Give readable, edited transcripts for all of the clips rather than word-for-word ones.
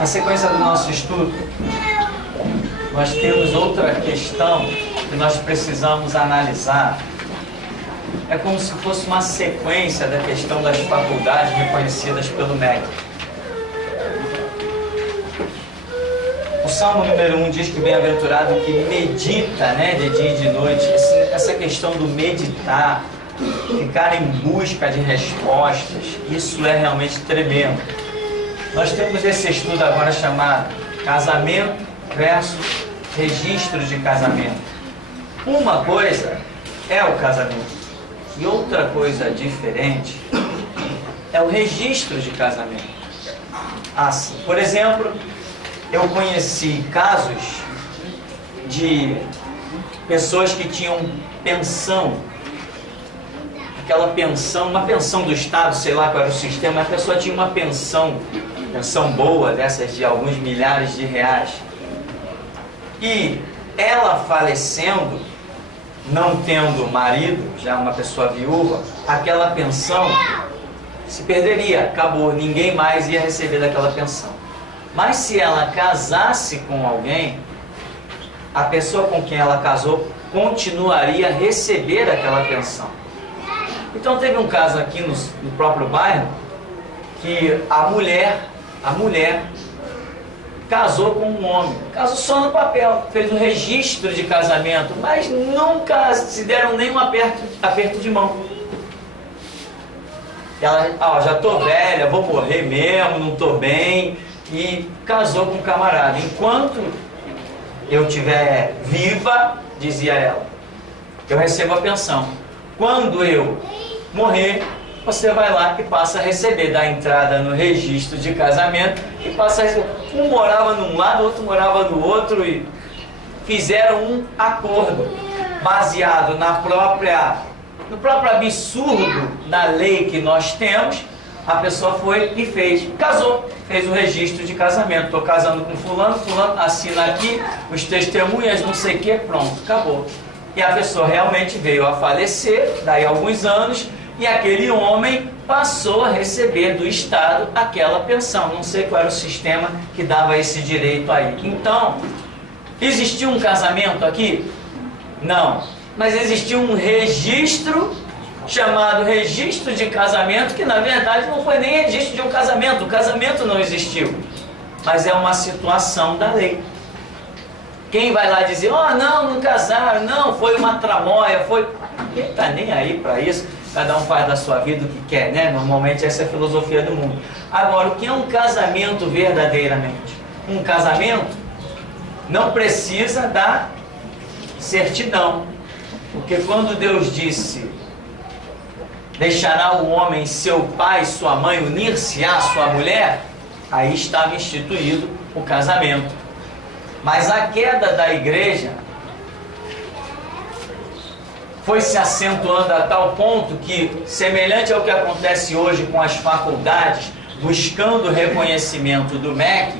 Na sequência do nosso estudo, nós temos outra questão que nós precisamos analisar. É como se fosse uma sequência da questão das faculdades reconhecidas pelo MEC. O Salmo número 1 diz que bem-aventurado que medita, de dia e de noite. Essa questão do meditar, ficar em busca de respostas, isso é realmente tremendo. Nós temos esse estudo agora chamado Casamento versus Registro de Casamento. Uma coisa é o casamento e outra coisa diferente é o registro de casamento. Assim, por exemplo, eu conheci casos de pessoas que tinham pensão, aquela pensão, uma pensão do Estado, sei lá qual era o sistema, a pessoa tinha uma pensão boa, dessas de alguns milhares de reais. E ela falecendo, não tendo marido, já uma pessoa viúva, aquela pensão se perderia, acabou, ninguém mais ia receber daquela pensão. Mas se ela casasse com alguém, a pessoa com quem ela casou continuaria a receber aquela pensão. Então teve um caso aqui no próprio bairro, que a mulher casou com um homem, casou só no papel, fez um registro de casamento, mas nunca se deram nem um aperto de mão. Ela, já estou velha, vou morrer mesmo, não estou bem, e casou com um camarada. Enquanto eu estiver viva, dizia ela, eu recebo a pensão. Quando eu morrer, você vai lá e passa a receber, dá entrada no registro de casamento e passa a receber. Um morava num lado, outro morava no outro e fizeram um acordo baseado no próprio absurdo da lei que nós temos. A pessoa foi e fez o registro de casamento. Estou casando com fulano assina aqui, os testemunhas, não sei o que, pronto, acabou. E a pessoa realmente veio a falecer, daí a alguns anos, e aquele homem passou a receber do Estado aquela pensão. Não sei qual era o sistema que dava esse direito aí. Então, existiu um casamento aqui? Não. Mas existiu um registro chamado registro de casamento, que na verdade não foi nem registro de um casamento. O casamento não existiu. Mas é uma situação da lei. Quem vai lá dizer, não casaram, não, foi uma tramóia, foi... Quem está nem aí para isso? Cada um faz da sua vida o que quer, Normalmente essa é a filosofia do mundo. Agora, o que é um casamento verdadeiramente? Um casamento não precisa da certidão. Porque quando Deus disse, deixará o homem seu pai e sua mãe unir-se à sua mulher, aí estava instituído o casamento. Mas a queda da igreja foi se acentuando a tal ponto que, semelhante ao que acontece hoje com as faculdades, buscando o reconhecimento do MEC,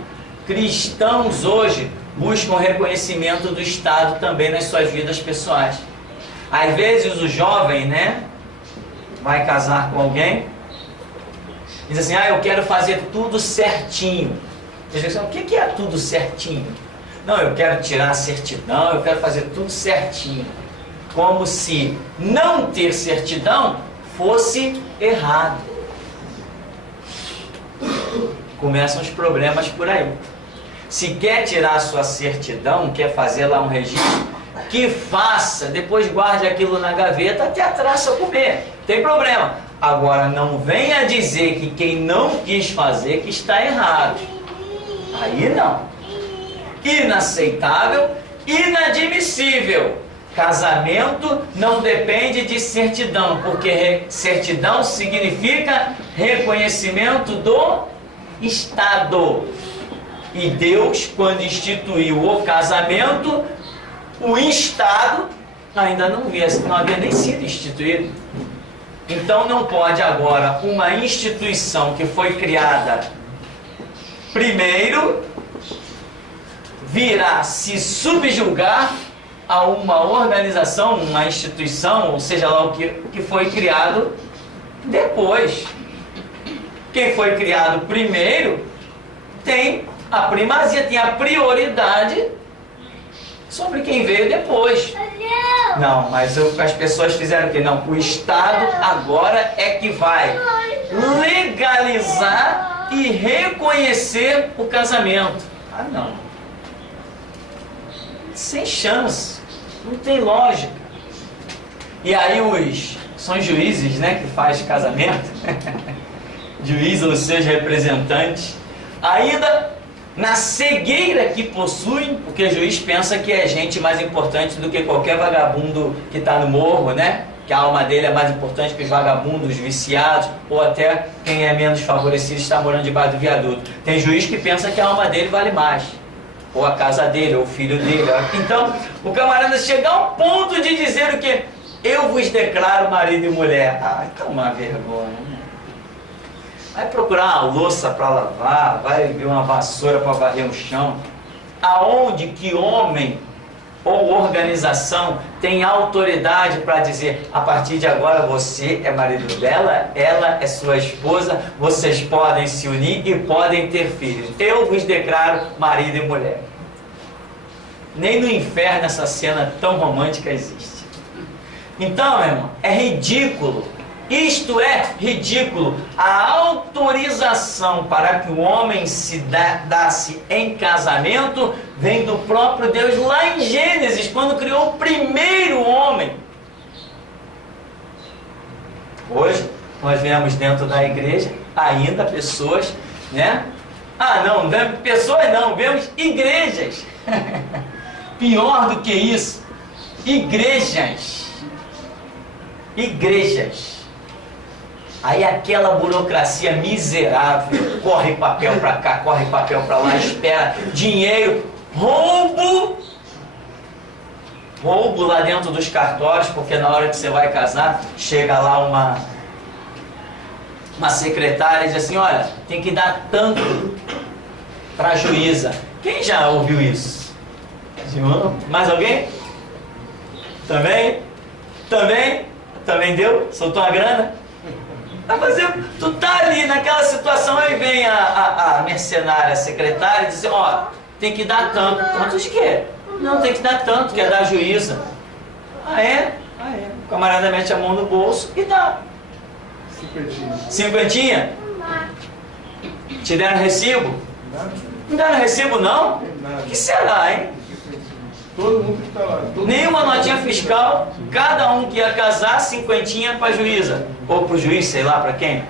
cristãos hoje buscam reconhecimento do Estado também nas suas vidas pessoais. Às vezes o jovem, vai casar com alguém, diz assim, eu quero fazer tudo certinho. Diz assim, o que é tudo certinho? Não, eu quero tirar a certidão, eu quero fazer tudo certinho. Como se não ter certidão fosse errado. Começam os problemas por aí. Se quer tirar a sua certidão, quer fazer lá um registro, que faça, depois guarde aquilo na gaveta até a traça comer. Tem problema. Agora, não venha dizer que quem não quis fazer que está errado. Aí não. Inaceitável, inadmissível. Casamento não depende de certidão, porque certidão significa reconhecimento do Estado. E Deus, quando instituiu o casamento, o Estado ainda não havia nem sido instituído. Então não pode agora uma instituição que foi criada primeiro vir a se subjugar a uma organização, uma instituição, ou seja lá o que foi criado depois. Quem foi criado primeiro tem a primazia, tem a prioridade sobre quem veio depois. Não, mas as pessoas fizeram o quê? Não, o Estado agora é que vai legalizar e reconhecer o casamento. Ah, não. Sem chance. Não tem lógica. E aí são juízes, né, que faz casamento. Juiz, ou seja, representante. Ainda na cegueira que possuem, porque o juiz pensa que é gente mais importante do que qualquer vagabundo que está no morro, né? Que a alma dele é mais importante que os vagabundos, os viciados, ou até quem é menos favorecido está morando debaixo do viaduto. Tem juiz que pensa que a alma dele vale mais, ou a casa dele, ou o filho dele. Então, o camarada chega ao ponto de dizer o quê? Eu vos declaro marido e mulher. Ah, então uma vergonha, né? Vai procurar uma louça para lavar, vai ver uma vassoura para varrer o chão. Aonde que homem ou organização tem autoridade para dizer, a partir de agora você é marido dela, ela é sua esposa, vocês podem se unir e podem ter filhos. Eu vos declaro marido e mulher. Nem no inferno essa cena tão romântica existe. Então, meu irmão, é ridículo. Isto é ridículo. A autorização para que o homem se dá-se em casamento vem do próprio Deus lá em Gênesis, quando criou o primeiro homem. Hoje, nós vemos dentro da igreja ainda pessoas, né? Ah, não, pessoas não, vemos igrejas. Pior do que isso, igrejas. Igrejas. Aí aquela burocracia miserável, corre papel para cá, corre papel para lá, espera dinheiro, roubo lá dentro dos cartórios, porque na hora que você vai casar, chega lá uma secretária e diz assim, olha, tem que dar tanto para a juíza. Quem já ouviu isso? Mais alguém? Também? Também deu? Soltou a grana? Tu tá ali naquela situação, aí vem a mercenária, a secretária, e diz, ó, tem que dar tanto. Tanto de quê? Não, tem que dar tanto, que é da juíza. Ah, é? Ah, é. O camarada mete a mão no bolso e dá. Cinquentinha? Te deram recibo? Não deram recibo, não? O que será, hein? Todo mundo que está lá. Nenhuma notinha fiscal, cada um que ia casar, cinquentinha para a juíza. Ou para o juiz, sei lá para quem.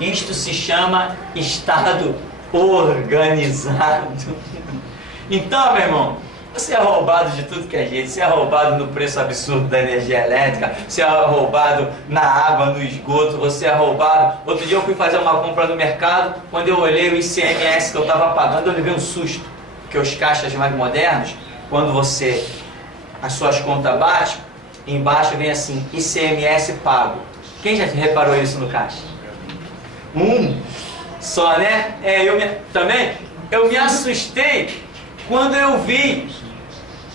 Isto se chama Estado organizado. Então, meu irmão, você é roubado de tudo que é jeito. Você é roubado no preço absurdo da energia elétrica. Você é roubado na água, no esgoto. Você é roubado. Outro dia eu fui fazer uma compra no mercado. Quando eu olhei o ICMS que eu estava pagando, eu levei um susto. Porque os caixas mais modernos, quando as suas contas batem, embaixo vem assim, ICMS pago. Quem já reparou isso no caixa? Só, né? Também, eu me assustei quando eu vi.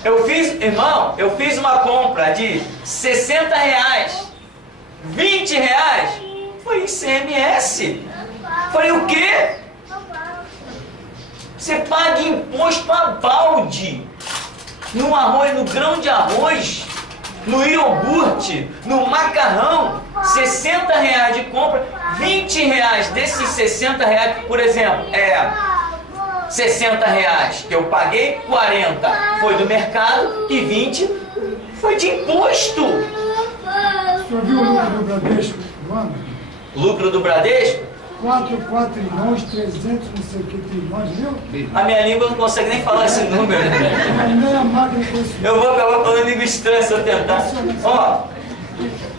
Eu fiz uma compra de R$60, R$20, foi ICMS. Falei, o quê? Você paga imposto a balde no arroz, no grão de arroz, no iogurte, no macarrão. R$60 de compra, R$20 desses R$60, por exemplo, R$60 que eu paguei, 40 foi do mercado e 20 foi de imposto. O senhor viu o lucro do Bradesco do ano? Lucro do Bradesco? 4 trilhões, 300 não sei o que trilhões, viu? A minha língua não consegue nem falar esse número. Nem a máquina conseguiu. Eu vou acabar falando língua estranha se eu tentar. Ó,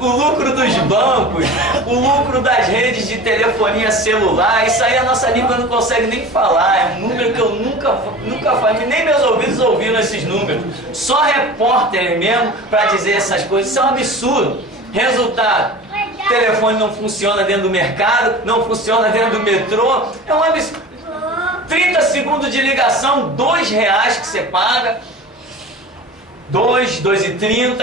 o lucro dos bancos, o lucro das redes de telefonia celular, isso aí a nossa língua não consegue nem falar. É um número que eu nunca falei, nem meus ouvidos ouviram esses números. Só repórter mesmo para dizer essas coisas. Isso é um absurdo. Resultado: o telefone não funciona dentro do mercado, não funciona dentro do metrô. É um absurdo. 30 segundos de ligação, R$2 que você paga. 2,30.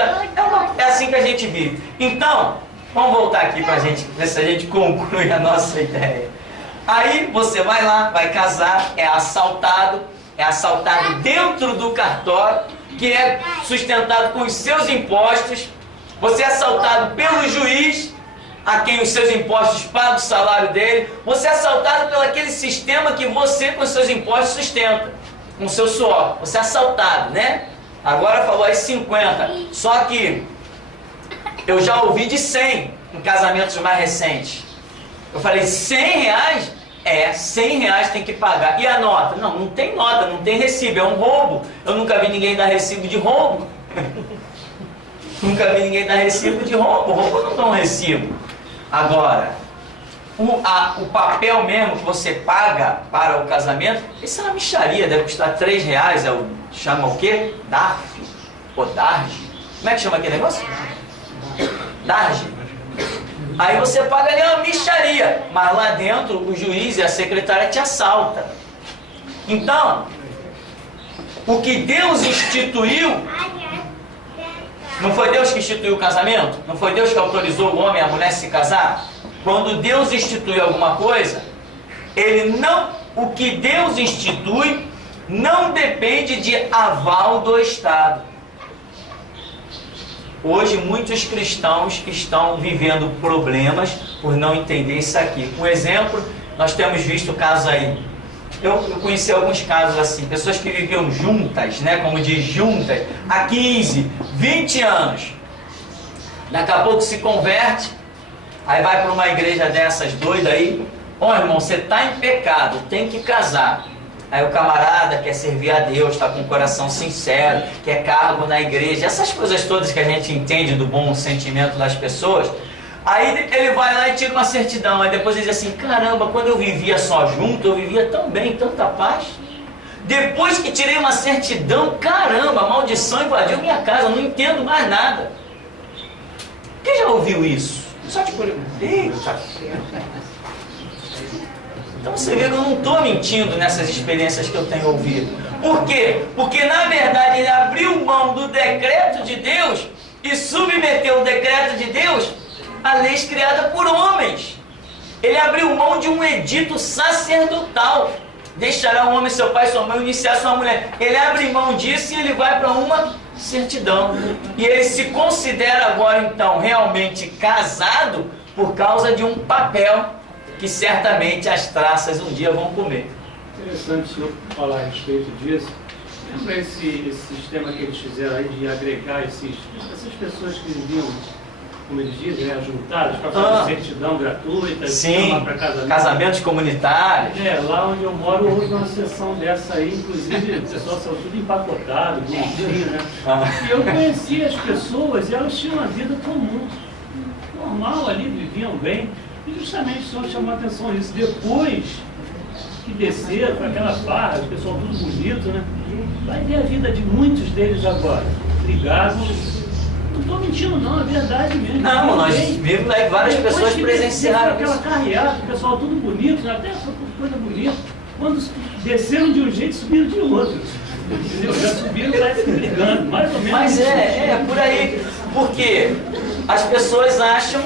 É assim que a gente vive. Então, vamos voltar aqui para a gente ver se a gente conclui a nossa ideia. Aí você vai lá, vai casar, é assaltado dentro do cartório, que é sustentado com os seus impostos. Você é assaltado pelo juiz, a quem os seus impostos pagam o salário dele. Você é assaltado pelo aquele sistema que você com os seus impostos sustenta, com o seu suor. Você é assaltado, né? Agora falou aí 50. Só que eu já ouvi de 100 em casamentos mais recentes. Eu falei, 100 reais? É, 100 reais tem que pagar. E a nota? Não, não tem nota, não tem recibo, é um roubo. Eu nunca vi ninguém dar recibo de roubo. Nunca vi ninguém dar recibo de roubo. Roubo não dá um recibo. Agora, o papel mesmo que você paga para o casamento, isso é uma mixaria, deve custar 3 reais, chama o quê? DARF? Ou DARGE? Como é que chama aquele negócio? DARGE. Aí você paga ali uma mixaria, mas lá dentro o juiz e a secretária te assaltam. Então, o que Deus instituiu, não foi Deus que instituiu o casamento? Não foi Deus que autorizou o homem e a mulher se casar? Quando Deus institui alguma coisa, o que Deus institui não depende de aval do Estado. Hoje muitos cristãos estão vivendo problemas por não entender isso aqui. Um exemplo, nós temos visto casos aí. Eu conheci alguns casos assim, pessoas que viviam juntas, né, como diz, juntas, há 15, 20 anos. Daqui a pouco se converte, aí vai para uma igreja dessas doidas aí. Ó, irmão, você está em pecado, tem que casar. Aí o camarada quer servir a Deus, está com o coração sincero, quer cargo na igreja, essas coisas todas que a gente entende do bom sentimento das pessoas. Aí ele vai lá e tira uma certidão, aí depois ele diz assim, caramba, quando eu vivia só junto, eu vivia tão bem, tanta paz. Depois que tirei uma certidão, caramba, a maldição invadiu minha casa, eu não entendo mais nada. Quem já ouviu isso? Só te pergunto. Eita! Então você vê que eu não estou mentindo nessas experiências que eu tenho ouvido. Por quê? Porque na verdade ele abriu mão do decreto de Deus e submeteu o decreto de Deus a leis criadas por homens. Ele abriu mão de um edito sacerdotal. Deixará o homem seu pai e sua mãe iniciar sua mulher. Ele abre mão disso e ele vai para uma certidão. E ele se considera agora então realmente casado por causa de um papel que certamente as traças um dia vão comer. Interessante o senhor falar a respeito disso. Lembra esse sistema que eles fizeram aí de agregar essas pessoas que viviam, como eles dizem, juntadas para fazer certidão gratuita, sim, para casamento. Casamentos comunitários. Lá onde eu moro houve uma sessão dessa aí, inclusive o pessoal saiu tudo empacotado, bonitinho, né? E eu conheci as pessoas e elas tinham uma vida comum, normal ali, viviam bem. E justamente o senhor chamou a atenção nisso. Depois que desceram para aquela barra, o pessoal tudo bonito, né? Vai ver a vida de muitos deles agora. Brigados. Não estou mentindo não, é verdade mesmo. Não, nós vimos aí várias pessoas presenciaram aquela carreata, o pessoal tudo bonito, né? Até essa coisa bonita. Quando desceram de um jeito, subiram de outro. Entendeu? Já subiram, parece que brigando, mais ou menos. Mas é por aí. Porque as pessoas acham,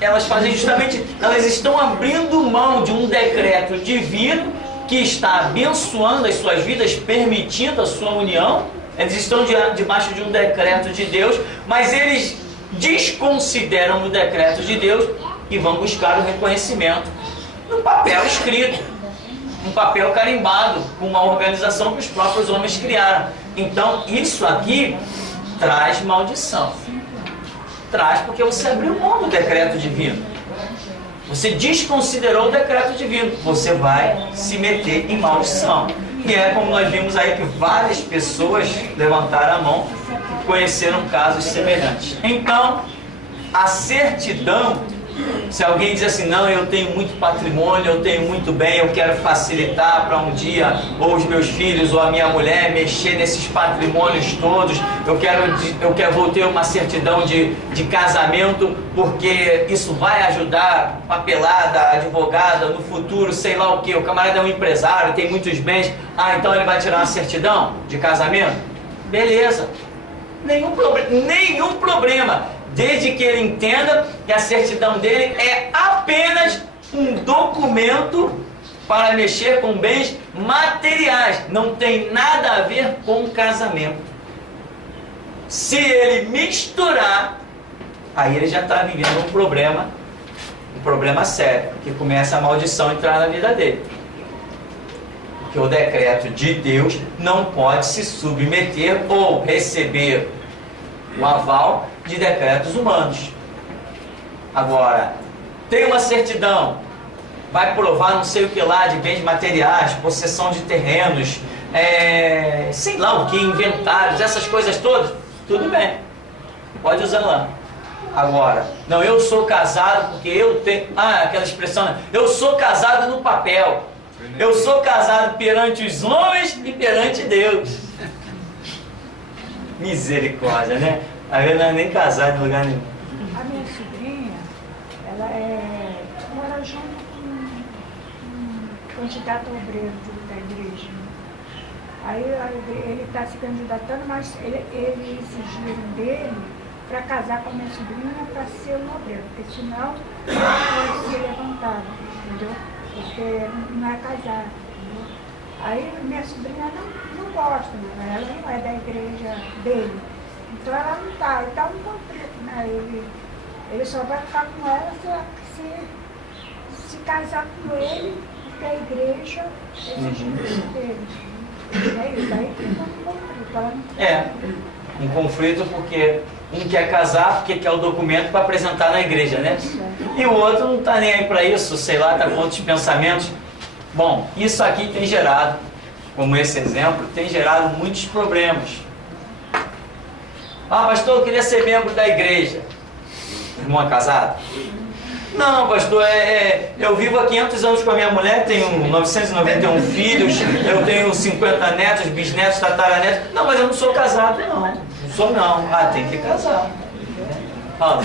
elas fazem justamente, elas estão abrindo mão de um decreto divino que está abençoando as suas vidas, permitindo a sua união. Eles estão debaixo de um decreto de Deus, mas eles desconsideram o decreto de Deus e vão buscar o reconhecimento no papel escrito, um papel carimbado, com uma organização que os próprios homens criaram. Então isso aqui traz maldição. Traz porque você abriu mão do decreto divino. Você desconsiderou o decreto divino. Você vai se meter em maldição. E é como nós vimos aí que várias pessoas levantaram a mão e conheceram casos semelhantes. Então, a certidão, se alguém diz assim, não, eu tenho muito patrimônio, eu tenho muito bem, eu quero facilitar para um dia, ou os meus filhos, ou a minha mulher, mexer nesses patrimônios todos, vou ter uma certidão de casamento, porque isso vai ajudar papelada, advogada, no futuro, sei lá o que, o camarada é um empresário, tem muitos bens, então ele vai tirar uma certidão de casamento? Beleza, nenhum problema. Desde que ele entenda que a certidão dele é apenas um documento para mexer com bens materiais. Não tem nada a ver com casamento. Se ele misturar, aí ele já está vivendo um problema sério, que começa a maldição a entrar na vida dele. Porque o decreto de Deus não pode se submeter ou receber o aval de decretos humanos. Agora, tem uma certidão, vai provar não sei o que lá de bens materiais, possessão de terrenos, sei lá o que, inventários, essas coisas todas, tudo bem, pode usar lá. Agora, não, eu sou casado porque eu tenho, aquela expressão, né? Eu sou casado no papel, eu sou casado perante os homens e perante Deus. Misericórdia, né? Aí eu não é nem casado em lugar nenhum. A minha sobrinha, ela mora junto com um candidato obreiro da igreja. Aí ele está se candidatando, mas ele exigiram dele para casar com a minha sobrinha para ser um obreiro, porque senão ele pode ser levantado, entendeu? Porque não é casado, entendeu? Aí minha sobrinha não gosta, né? Ela não é da igreja dele. Então ela não está, ele está um conflito, né? Ele só vai ficar com ela se casar com ele, porque a igreja exige dele. É isso, aí fica um conflito. Ela não um conflito porque um quer casar porque quer o documento para apresentar na igreja, né? E o outro não está nem aí para isso, sei lá, está com outros pensamentos. Bom, isso aqui tem gerado, como esse exemplo, tem gerado muitos problemas. Pastor, eu queria ser membro da igreja. Irmão é casado? Não, pastor, eu vivo há 500 anos com a minha mulher, tenho 991 filhos, eu tenho 50 netos, bisnetos, tataranetos. Não, mas eu não sou casado, não. Não sou, não. Tem que casar. Fala.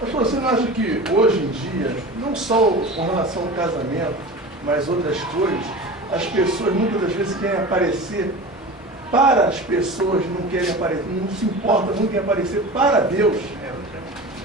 Pastor, você não acha que hoje em dia, não só com relação ao casamento, mas outras coisas, as pessoas muitas das vezes querem aparecer para as pessoas, não querem aparecer, não se importa muito em aparecer para Deus.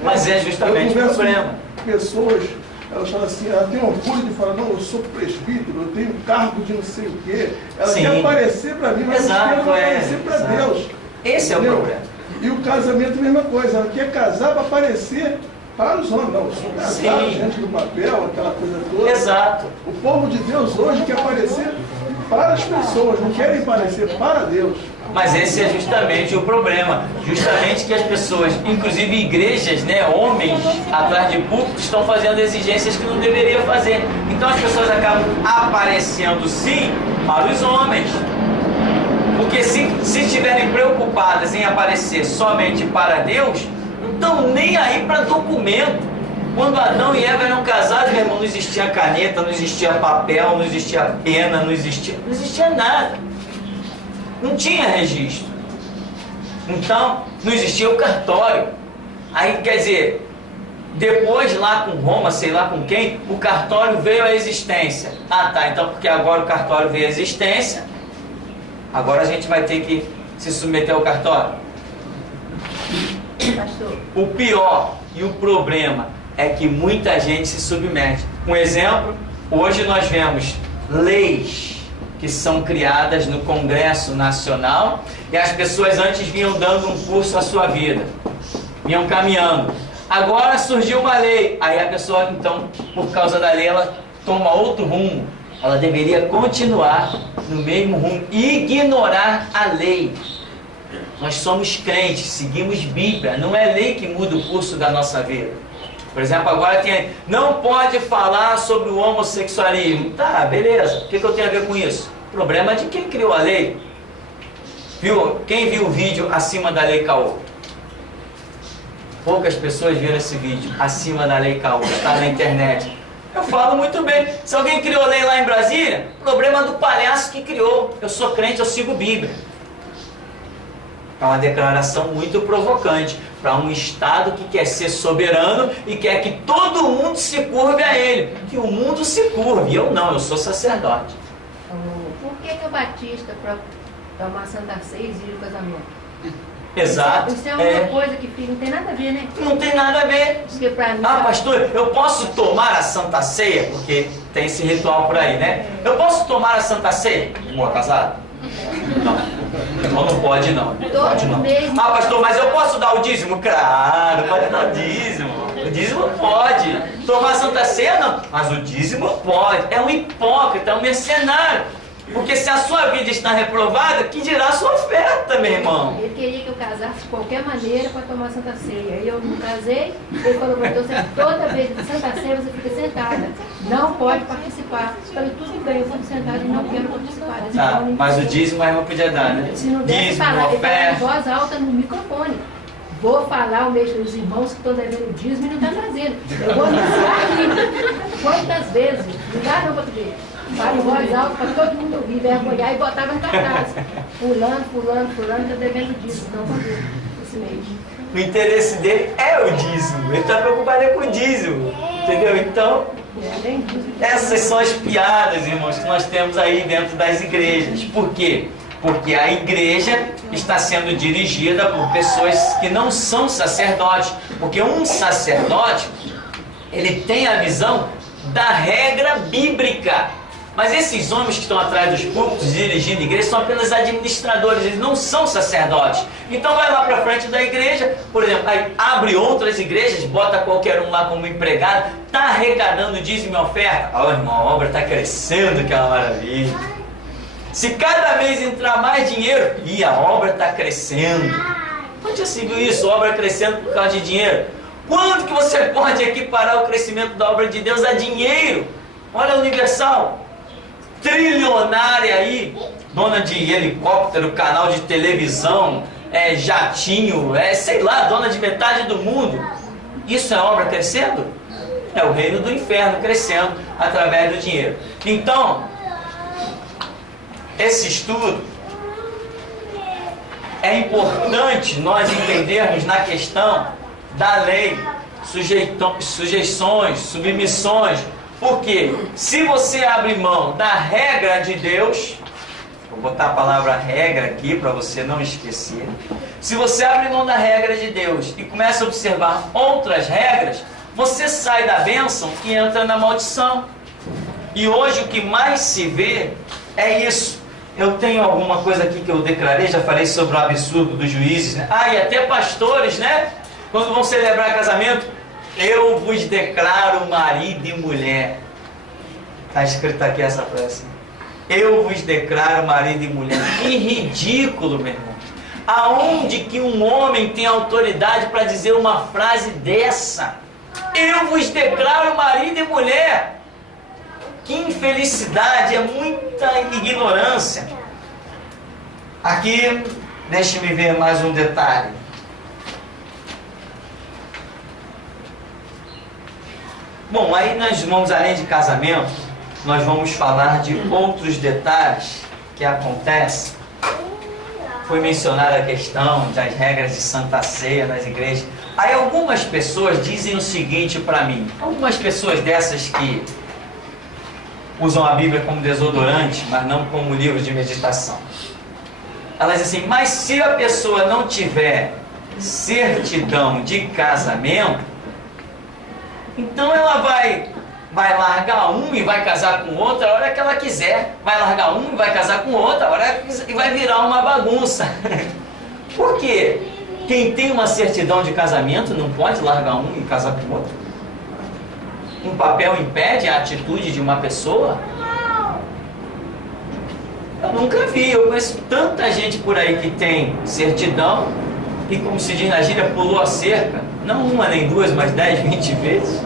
Mas é justamente o problema. Pessoas, elas falam assim, ela tem orgulho de falar, não, eu sou presbítero, eu tenho cargo de não sei o quê. Ela quer aparecer para mim, mas não quer aparecer para Deus. Esse entendeu? É o problema. E o casamento, a mesma coisa, ela quer casar para aparecer para os homens. Não, eu sou casado diante do papel, aquela coisa toda. Exato. O povo de Deus hoje quer aparecer para as pessoas, não querem aparecer para Deus. Mas esse é justamente o problema. Justamente que as pessoas, inclusive igrejas, né, homens atrás de púlpitos, estão fazendo exigências que não deveriam fazer. Então as pessoas acabam aparecendo sim para os homens. Porque se estiverem preocupadas em aparecer somente para Deus, não estão nem aí para documento. Quando Adão e Eva eram casados, meu irmão, não existia caneta, não existia papel, não existia pena, não existia nada. Não tinha registro. Então, não existia o cartório. Aí, quer dizer, depois lá com Roma, sei lá com quem, o cartório veio à existência. Então porque agora o cartório veio à existência, agora a gente vai ter que se submeter ao cartório. Pastor. O pior e o problema é que muita gente se submete. Um exemplo, hoje nós vemos leis que são criadas no Congresso Nacional e as pessoas antes vinham dando um curso à sua vida, vinham caminhando. Agora surgiu uma lei, aí a pessoa então, por causa da lei, ela toma outro rumo. Ela deveria continuar no mesmo rumo, ignorar a lei. Nós somos crentes, seguimos Bíblia, não é lei que muda o curso da nossa vida. Por exemplo, agora não pode falar sobre o homossexualismo. Tá, beleza, o que eu tenho a ver com isso? O problema é de quem criou a lei. Quem viu o vídeo Acima da Lei Caô? Poucas pessoas viram esse vídeo, Acima da Lei Caô, está na internet. Eu falo muito bem. Se alguém criou lei lá em Brasília, problema do palhaço que criou. Eu sou crente, eu sigo Bíblia. É uma declaração muito provocante para um Estado que quer ser soberano e quer que todo mundo se curve a ele. Que o mundo se curve. Eu não, eu sou sacerdote. Por que o batista, para tomar Santa Ceia, exige o casamento? Exato. Isso é uma coisa que, filho, não tem nada a ver, né? Não tem nada a ver. Porque pra mim... Ah, pastor, eu posso tomar a Santa Ceia? Porque tem esse ritual por aí, né? Eu posso tomar a Santa Ceia? Amor, casado? Não. Então não pode não. Pode não. Ah, pastor, mas eu posso dar o dízimo? Claro, pode dar o dízimo. O dízimo pode. Tomar a Santa Ceia não. Mas o dízimo pode. É um hipócrita, é um mercenário. Porque se a sua vida está reprovada, que dirá a sua oferta, meu irmão? Ele queria que eu casasse de qualquer maneira para tomar Santa Ceia. Eu não casei, ele falou para mim, toda vez de Santa Ceia você fica sentada. Não pode participar. Eu falei, tudo bem, eu vou sentada e não quero participar. Ah, mas o dízimo a irmã podia dar, né? Se não desse Dízimo, falar, ele falava em oferta. voz alta no microfone. Vou falar o mês dos irmãos que estão devendo o dízimo e não estão trazendo. Eu vou anunciar aqui. Quantas vezes? Não dá não para ver. Fala em voz alta para todo mundo ouvir, vergonhar e botava em cartaz. Fulano está devendo dízimo. Não vou ver esse mês. O interesse dele é o dízimo. Ele está preocupado com o dízimo. Entendeu? Então, essas são as piadas, irmãos, que nós temos aí dentro das igrejas. Por quê? Porque a igreja está sendo dirigida por pessoas que não são sacerdotes. Porque um sacerdote, ele tem a visão da regra bíblica. Mas esses homens que estão atrás dos púlpitos dirigindo a igreja são apenas administradores, eles não são sacerdotes. Então vai lá para frente da igreja, por exemplo, aí abre outras igrejas, bota qualquer um lá como empregado, está arrecadando dízimo e oferta. Ó, irmão, a obra está crescendo, que é uma maravilha. Se cada vez entrar mais dinheiro, e a obra está crescendo. Onde já se viu isso? A obra crescendo por causa de dinheiro? Quando que você pode equiparar o crescimento da obra de Deus a dinheiro? Olha a Universal, trilionária aí, dona de helicóptero, canal de televisão, jatinho, sei lá, dona de metade do mundo. Isso é obra crescendo? É o reino do inferno crescendo através do dinheiro. Então, esse estudo é importante nós entendermos na questão da lei, sujeições, submissões. Porque se você abre mão da regra de Deus, vou botar a palavra regra aqui para você não esquecer. Se você abre mão da regra de Deus e começa a observar outras regras, você sai da bênção e entra na maldição. E hoje o que mais se vê é isso. Eu tenho alguma coisa aqui que eu declarei, já falei sobre o absurdo dos juízes, né? Ah, e até pastores, né? Quando vão celebrar casamento, eu vos declaro marido e mulher. Está escrito aqui essa frase. Eu vos declaro marido e mulher. Que ridículo, meu irmão. Aonde que um homem tem autoridade para dizer uma frase dessa? Eu vos declaro marido e mulher. Que infelicidade, é muita ignorância. Aqui, deixe-me ver mais um detalhe. Bom, aí nós vamos, além de casamento, nós vamos falar de outros detalhes que acontecem. Foi mencionada a questão das regras de Santa Ceia nas igrejas. Aí algumas pessoas dizem o seguinte para mim, algumas pessoas dessas que usam a Bíblia como desodorante, mas não como livro de meditação. Elas dizem assim, mas se a pessoa não tiver certidão de casamento, então ela vai largar um e vai casar com outro a hora que ela quiser. Vai largar um e vai casar com outro a hora que vai virar uma bagunça. Por quê? Quem tem uma certidão de casamento não pode largar um e casar com outro? Um papel impede a atitude de uma pessoa? Eu nunca vi. Eu conheço tanta gente por aí que tem certidão e, como se diz na gíria, pulou a cerca. Não uma nem duas, mas 10, 20 vezes.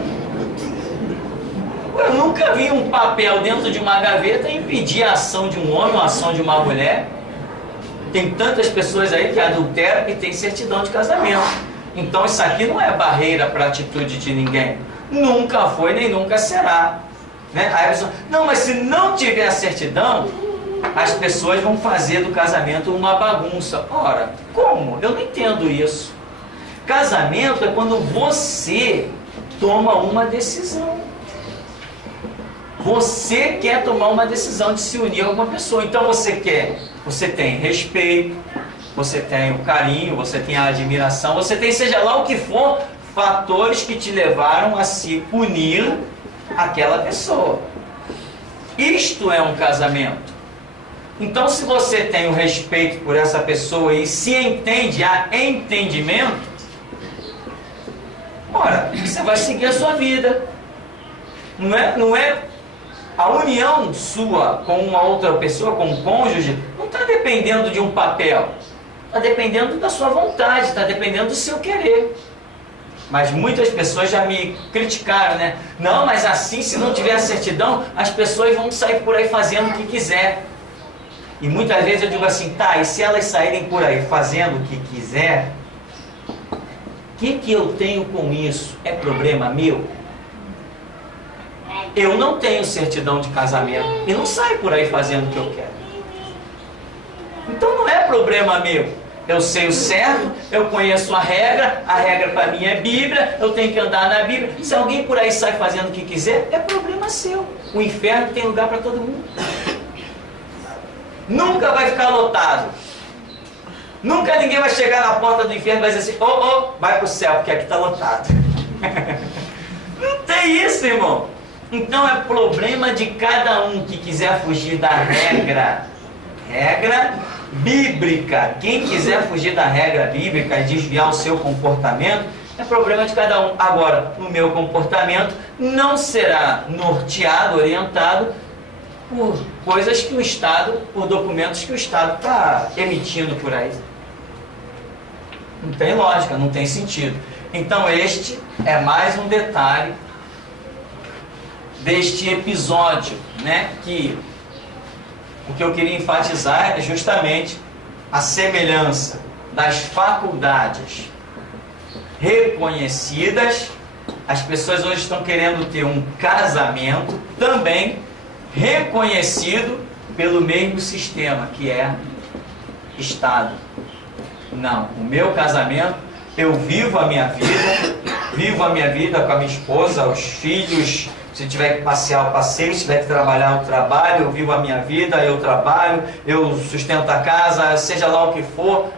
Eu nunca vi um papel dentro de uma gaveta impedir a ação de um homem ou a ação de uma mulher. Tem tantas pessoas aí que adulteram e tem certidão de casamento. Então isso aqui não é barreira para a atitude de ninguém. Nunca foi nem nunca será. Né? Aí a pessoa, não, mas se não tiver a certidão, as pessoas vão fazer do casamento uma bagunça. Ora, como? Eu não entendo isso. Casamento é quando você toma uma decisão. Você quer tomar uma decisão de se unir a alguma pessoa. Então você tem respeito, você tem o carinho, você tem a admiração, você tem, seja lá o que for, fatores que te levaram a se unir àquela pessoa. Isto é um casamento. Então, se você tem o respeito por essa pessoa e se entende, há entendimento, ora, você vai seguir a sua vida. Não é a união sua com uma outra pessoa, com um cônjuge, não está dependendo de um papel. Está dependendo da sua vontade, está dependendo do seu querer. Mas muitas pessoas já me criticaram, né? Não, mas assim, se não tiver certidão, as pessoas vão sair por aí fazendo o que quiser. E muitas vezes eu digo assim, tá, e se elas saírem por aí fazendo o que quiser, o que eu tenho com isso? É problema meu? Eu não tenho certidão de casamento e não saio por aí fazendo o que eu quero. Então não é problema meu. Eu sei o certo, eu conheço a regra para mim é Bíblia, eu tenho que andar na Bíblia. Se alguém por aí sai fazendo o que quiser, é problema seu. O inferno tem lugar para todo mundo. Nunca vai ficar lotado. Nunca ninguém vai chegar na porta do inferno e vai dizer assim, vai para o céu, porque aqui está lotado. Não tem isso, irmão. Então é problema de cada um que quiser fugir da regra bíblica. Quem quiser fugir da regra bíblica e desviar o seu comportamento, é problema de cada um. Agora, o meu comportamento não será norteado, orientado por coisas que o Estado, por documentos que o Estado está emitindo por aí. Não tem lógica, não tem sentido. Então este é mais um detalhe deste episódio, né? Que o que eu queria enfatizar é justamente a semelhança das faculdades reconhecidas. As pessoas hoje estão querendo ter um casamento também reconhecido pelo mesmo sistema, que é Estado. Não, o meu casamento, eu vivo a minha vida com a minha esposa, os filhos. Se tiver que passear, eu passeio. Se tiver que trabalhar, eu trabalho. Eu vivo a minha vida, eu trabalho, eu sustento a casa, seja lá o que for.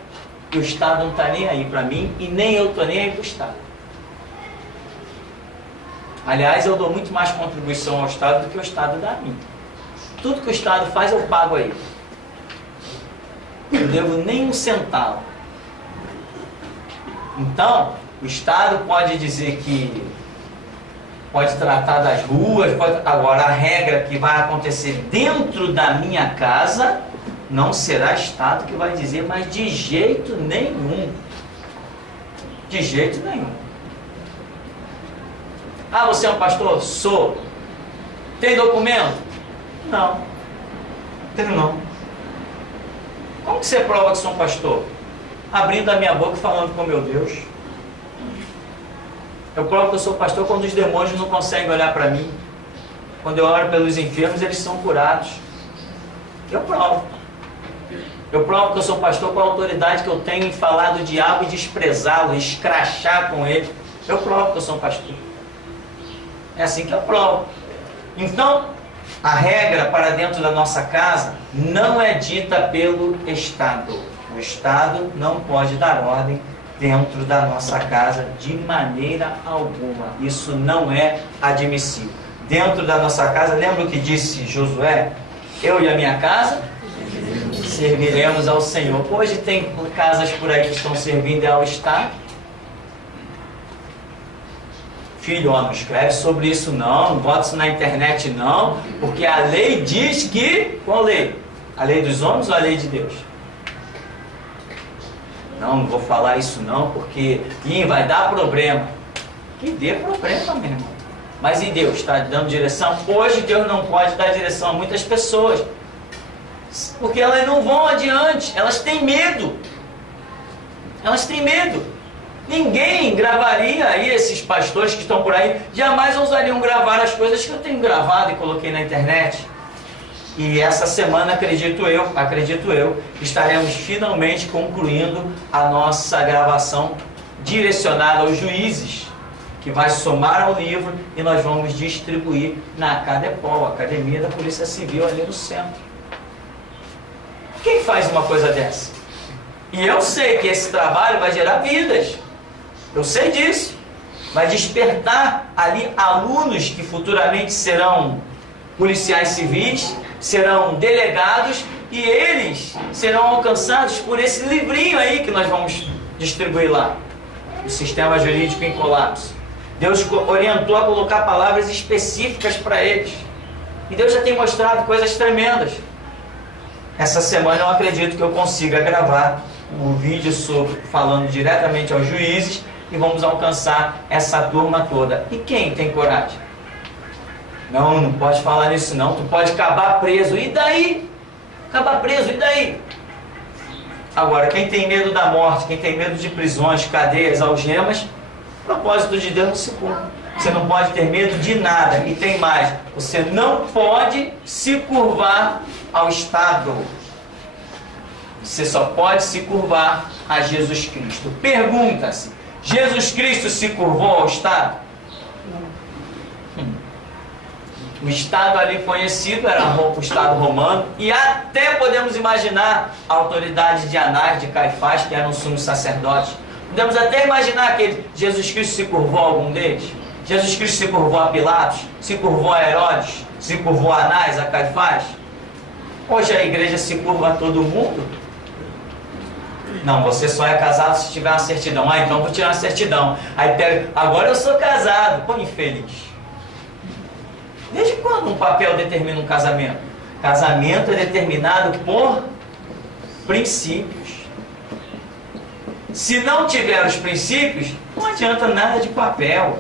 E o Estado não está nem aí para mim e nem eu estou nem aí para o Estado. Aliás, eu dou muito mais contribuição ao Estado do que o Estado dá a mim. Tudo que o Estado faz, eu pago a ele. Eu não devo nem um centavo. Então, o Estado pode dizer que pode tratar das ruas, agora a regra que vai acontecer dentro da minha casa, não será Estado que vai dizer, mas de jeito nenhum. De jeito nenhum. Ah, você é um pastor? Sou. Tem documento? Não. Tenho não. Como que você prova que sou um pastor? Abrindo a minha boca e falando com meu Deus. Eu provo que eu sou pastor quando os demônios não conseguem olhar para mim. Quando eu oro pelos enfermos, eles são curados. Eu provo. Eu provo que eu sou pastor com a autoridade que eu tenho em falar do diabo e desprezá-lo, escrachar com ele. Eu provo que eu sou um pastor. É assim que eu provo. Então, a regra para dentro da nossa casa não é dita pelo Estado. O Estado não pode dar ordem dentro da nossa casa de maneira alguma. Isso não é admissível. Dentro da nossa casa, lembra o que disse Josué? Eu e a minha casa serviremos ao Senhor. Hoje tem casas por aí que estão servindo ao Estado. Filho, não escreve sobre isso não bota isso na internet não, porque a lei diz que... Qual lei? A lei dos homens ou a lei de Deus? Não vou falar isso não, porque vai dar problema. Que dê problema, meu irmão. Mas e Deus? Está dando direção? Hoje Deus não pode dar direção a muitas pessoas, porque elas não vão adiante, elas têm medo. Elas têm medo. Ninguém gravaria aí, esses pastores que estão por aí, jamais ousariam gravar as coisas que eu tenho gravado e coloquei na internet. E essa semana, acredito eu, estaremos finalmente concluindo a nossa gravação direcionada aos juízes, que vai somar ao livro e nós vamos distribuir na Acadepol, Academia da Polícia Civil, ali no centro. Quem faz uma coisa dessa? E eu sei que esse trabalho vai gerar vidas. Eu sei disso. Vai despertar ali alunos que futuramente serão policiais civis, serão delegados, e eles serão alcançados por esse livrinho aí que nós vamos distribuir lá. O Sistema Jurídico em Colapso. Deus orientou a colocar palavras específicas para eles. E Deus já tem mostrado coisas tremendas. Essa semana eu acredito que eu consiga gravar um vídeo falando diretamente aos juízes, e vamos alcançar essa turma toda. E quem tem coragem? Não, não pode falar nisso não, tu pode acabar preso. E daí? Acabar preso, e daí? Agora, quem tem medo da morte, quem tem medo de prisões, cadeias, algemas, o propósito de Deus não se cumpre. Você não pode ter medo de nada. E tem mais, você não pode se curvar ao Estado. Você só pode se curvar a Jesus Cristo. Pergunta-se, Jesus Cristo se curvou ao Estado? O Estado ali conhecido era o Estado romano, e até podemos imaginar a autoridade de Anás, de Caifás, que eram sumos sacerdotes. Podemos até imaginar que Jesus Cristo se curvou a algum deles. Jesus Cristo se curvou a Pilatos, se curvou a Herodes, se curvou a Anás, a Caifás. Hoje a igreja se curva a todo mundo. Não, você só é casado se tiver uma certidão. Ah, então vou tirar a certidão. Aí pega, agora eu sou casado. Pô, infeliz. Desde quando um papel determina um casamento? Casamento é determinado por princípios. Se não tiver os princípios, não adianta nada de papel.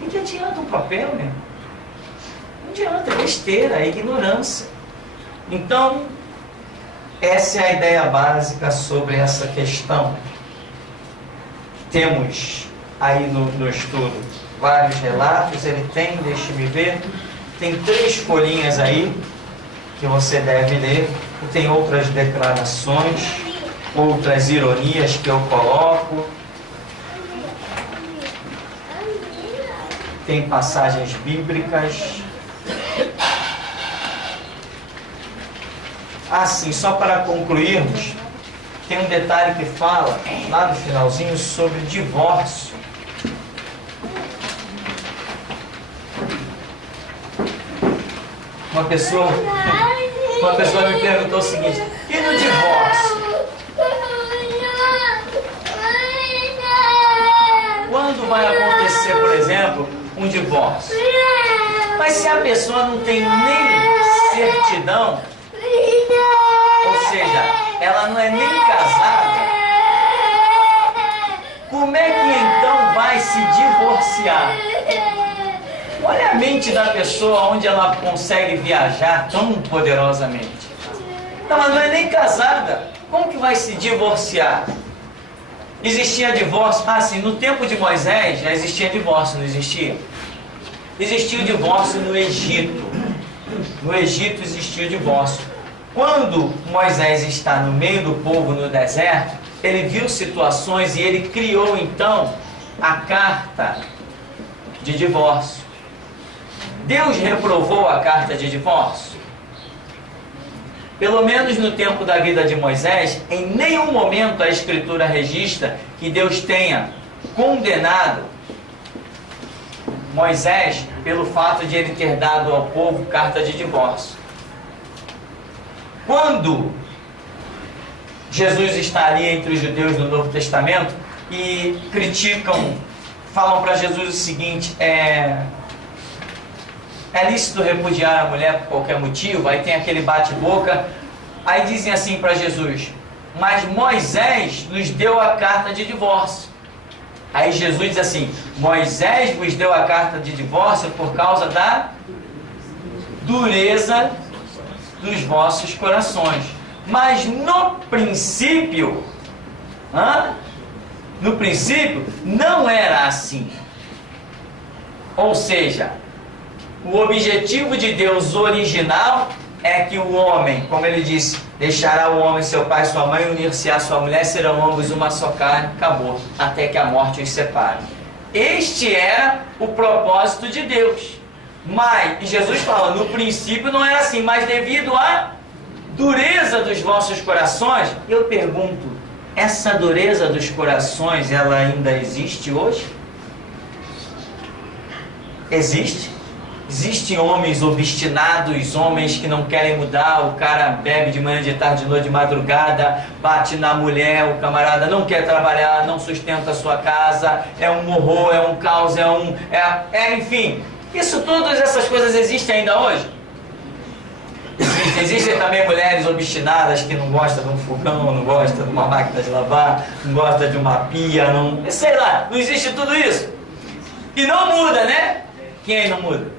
O que adianta um papel, né? Não adianta, é besteira, é ignorância. Então, essa é a ideia básica sobre essa questão. Temos aí no estudo vários relatos, ele tem, deixe-me ver, tem 3 folhinhas aí que você deve ler, e tem outras declarações, outras ironias que eu coloco, tem passagens bíblicas. Assim, só para concluirmos, tem um detalhe que fala lá no finalzinho sobre divórcio. Uma pessoa me perguntou o seguinte: e no divórcio? Quando vai acontecer, por exemplo, um divórcio? Mas se a pessoa não tem nem certidão, ou seja, ela não é nem casada, como é que então vai se divorciar? Olha a mente da pessoa, onde ela consegue viajar tão poderosamente. Não, mas não é nem casada. Como que vai se divorciar? Existia divórcio? Ah, sim, no tempo de Moisés já existia divórcio, não existia? Existia o divórcio no Egito. No Egito existia o divórcio. Quando Moisés está no meio do povo no deserto, ele viu situações e ele criou então a carta de divórcio. Deus reprovou a carta de divórcio? Pelo menos no tempo da vida de Moisés, em nenhum momento a Escritura registra que Deus tenha condenado Moisés pelo fato de ele ter dado ao povo carta de divórcio. Quando Jesus está ali entre os judeus do Novo Testamento e criticam, falam para Jesus o seguinte: é lícito repudiar a mulher por qualquer motivo? Aí tem aquele bate-boca. Aí dizem assim para Jesus: mas Moisés nos deu a carta de divórcio. Aí Jesus diz assim: Moisés vos deu a carta de divórcio por causa da dureza dos vossos corações. Mas no princípio, não era assim. Ou seja, o objetivo de Deus original é que o homem, como ele disse, deixará o homem seu pai e sua mãe, unir-se à sua mulher, serão ambos uma só carne, acabou, até que a morte os separe. Este era o propósito de Deus. Mas, e Jesus fala, no princípio não era assim, mas devido à dureza dos vossos corações, eu pergunto, essa dureza dos corações, ela ainda existe hoje? Existe? Existem homens obstinados, homens que não querem mudar, o cara bebe de manhã, de tarde, de noite, de madrugada, bate na mulher, o camarada não quer trabalhar, não sustenta a sua casa, é um horror, é um caos, enfim. Isso, todas essas coisas existem ainda hoje? Existem também mulheres obstinadas que não gostam de um fogão, não gostam de uma máquina de lavar, não gostam de uma pia, sei lá, não existe tudo isso. E não muda, né? Quem não muda?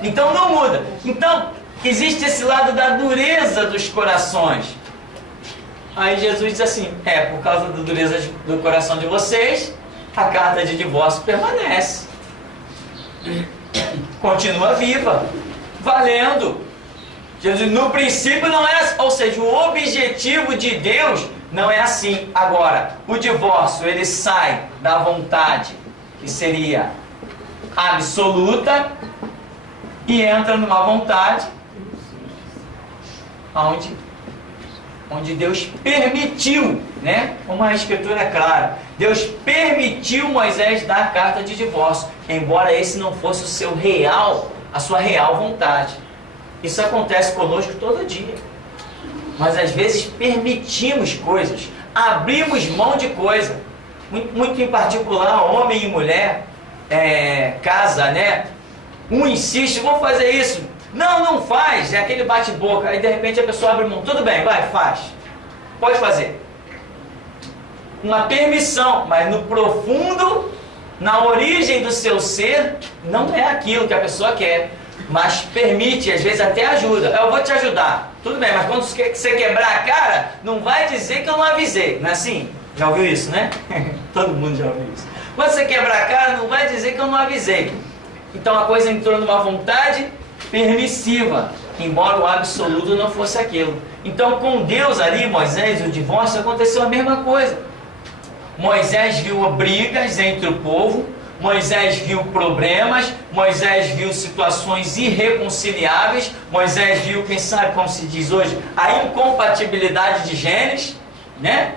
Então não muda. Então existe esse lado da dureza dos corações. Aí Jesus diz assim, por causa da dureza do coração de vocês, a carta de divórcio permanece. Continua viva, valendo. Jesus, no princípio não é assim, ou seja, o objetivo de Deus não é assim. Agora, o divórcio, ele sai da vontade, que seria absoluta, e entra numa vontade onde Deus permitiu, né? Como a Escritura é clara, Deus permitiu Moisés dar a carta de divórcio, embora esse não fosse a sua real vontade. Isso acontece conosco todo dia. Mas às vezes permitimos coisas, abrimos mão de coisa. Muito em particular, homem e mulher, casa, né? Um insiste, vou fazer isso. Não faz, é aquele bate-boca. Aí de repente a pessoa abre mão. Tudo bem, vai, faz. Pode fazer. Uma permissão, mas no profundo, na origem do seu ser, não é aquilo que a pessoa quer. Mas permite, às vezes até ajuda. Eu vou te ajudar. Tudo bem, mas quando você quebrar a cara, não vai dizer que eu não avisei. Não é assim? Já ouviu isso, né? Todo mundo já ouviu isso. Quando você quebrar a cara, não vai dizer que eu não avisei. Então a coisa entrou numa vontade permissiva, embora o absoluto não fosse aquilo. Então com Deus ali, Moisés, o divórcio, aconteceu a mesma coisa. Moisés viu brigas entre o povo, Moisés viu problemas, Moisés viu situações irreconciliáveis, Moisés viu, quem sabe como se diz hoje, a incompatibilidade de genes, né?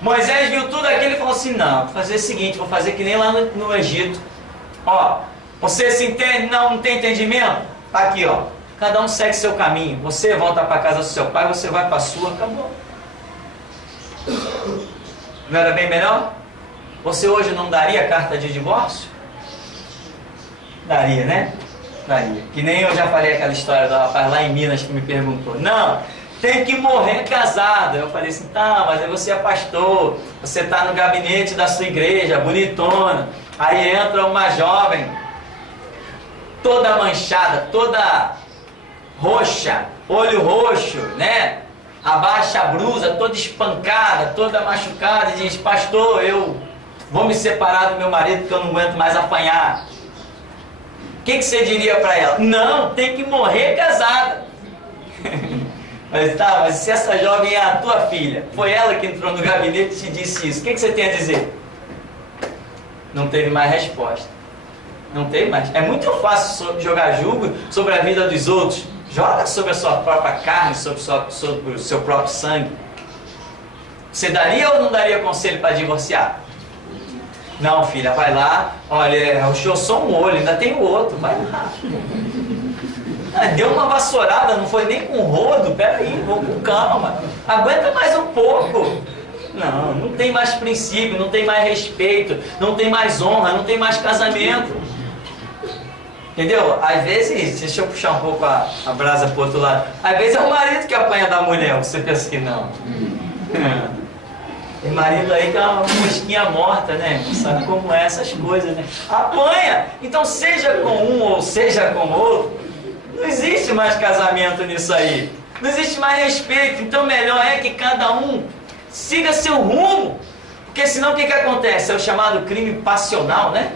Moisés viu tudo aquilo e falou assim, não, vou fazer o seguinte, vou fazer que nem lá no Egito. Ó, você se entende? Não tem entendimento? Tá aqui, ó. Cada um segue seu caminho. Você volta para casa do seu pai, você vai para a sua, acabou. Não era bem melhor? Você hoje não daria carta de divórcio? Daria, né? Daria. Que nem eu já falei aquela história do rapaz lá em Minas que me perguntou. Não, tem que morrer casado. Eu falei assim, tá, mas aí você é pastor, você está no gabinete da sua igreja, bonitona. Aí entra uma jovem, toda manchada, toda roxa, olho roxo, né? Abaixa a blusa, toda espancada, toda machucada, e diz, pastor, eu vou me separar do meu marido porque eu não aguento mais apanhar. O que você diria para ela? Não, tem que morrer casada. Mas se essa jovem é a tua filha, foi ela que entrou no gabinete e te disse isso, o que você tem a dizer? Não teve mais resposta. Não teve mais. É muito fácil jogar julgo sobre a vida dos outros. Joga sobre a sua própria carne, sobre o seu próprio sangue. Você daria ou não daria conselho para divorciar? Não, filha, vai lá. Olha, eu só um olho, ainda tem o outro. Vai lá. Deu uma vassourada, não foi nem com rodo. Peraí, vou com calma. Aguenta mais um pouco. Não tem mais princípio, não tem mais respeito, não tem mais honra, não tem mais casamento. Entendeu? Às vezes, deixa eu puxar um pouco a brasa pro outro lado. Às vezes é o marido que apanha da mulher, você pensa que não. Tem marido aí que é uma mosquinha morta, né? Sabe como é essas coisas, né? Apanha! Então, seja com um ou seja com outro, não existe mais casamento nisso aí. Não existe mais respeito. Então, melhor é que cada um siga seu rumo. Porque senão o que acontece? É o chamado crime passional, né?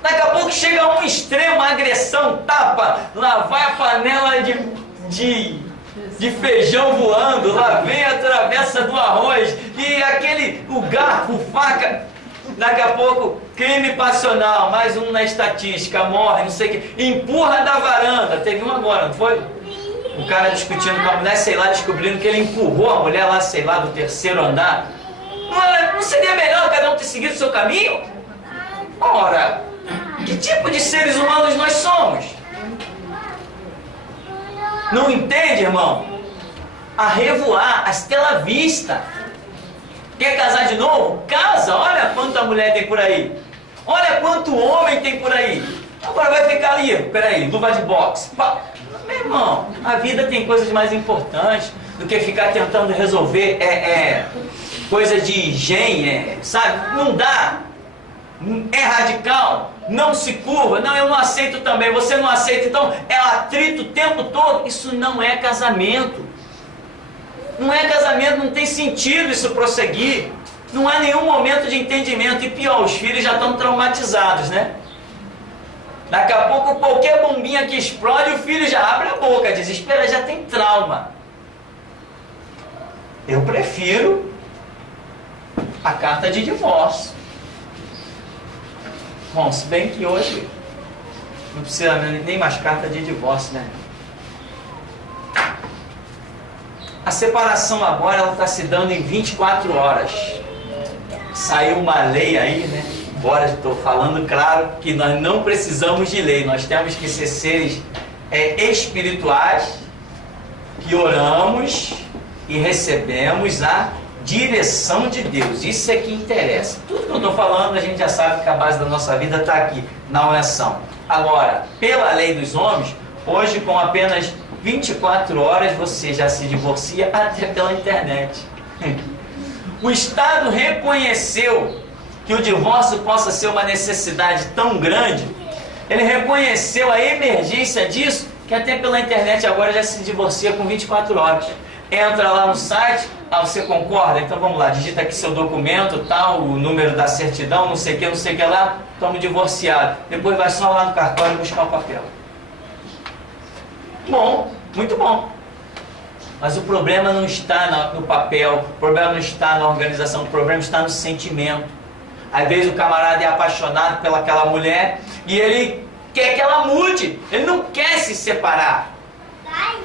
Daqui a pouco chega a um extremo, a agressão, tapa, lá vai a panela de feijão voando, lá vem a travessa do arroz, e o garfo, faca. Daqui a pouco, crime passional, mais um na estatística, morre, não sei o que, empurra da varanda, teve um agora, não foi? O cara discutindo com a mulher, sei lá, descobrindo que ele empurrou a mulher lá, sei lá, do terceiro andar. Não seria melhor cada um ter seguido o seu caminho? Ora, que tipo de seres humanos nós somos? Não entende, irmão? A revoar, a estela vista. Quer casar de novo? Casa! Olha quanta mulher tem por aí. Olha quanto homem tem por aí. Agora vai ficar ali, peraí, luva de boxe. Meu irmão, a vida tem coisas mais importantes do que ficar tentando resolver coisa de higiene, sabe? Não dá. É radical, não se curva. Não, eu não aceito também, você não aceita, então é atrito o tempo todo. Isso não é casamento. Não é casamento, não tem sentido isso prosseguir. Não há nenhum momento de entendimento. E pior, os filhos já estão traumatizados, né? Daqui a pouco, qualquer bombinha que explode, o filho já abre a boca, desespera, já tem trauma. Eu prefiro a carta de divórcio. Bom, se bem que hoje não precisa nem mais carta de divórcio, né? A separação agora ela está se dando em 24 horas. Saiu uma lei aí, né? Embora estou falando, claro, que nós não precisamos de lei. Nós temos que ser seres espirituais, que oramos e recebemos a direção de Deus. Isso é que interessa. Tudo que eu estou falando, a gente já sabe que a base da nossa vida está aqui, na oração. Agora, pela lei dos homens, hoje com apenas 24 horas você já se divorcia até pela internet. O Estado reconheceu que o divórcio possa ser uma necessidade tão grande, ele reconheceu a emergência disso, que até pela internet agora já se divorcia com 24 horas. Entra lá no site, você concorda? Então vamos lá, digita aqui seu documento, tal, o número da certidão, não sei o que lá, estamos divorciados. Depois vai só lá no cartório buscar o papel. Bom, muito bom. Mas o problema não está no papel, o problema não está na organização, o problema está no sentimento. Às vezes o camarada é apaixonado pelaquela mulher e ele quer que ela mude, ele não quer se separar.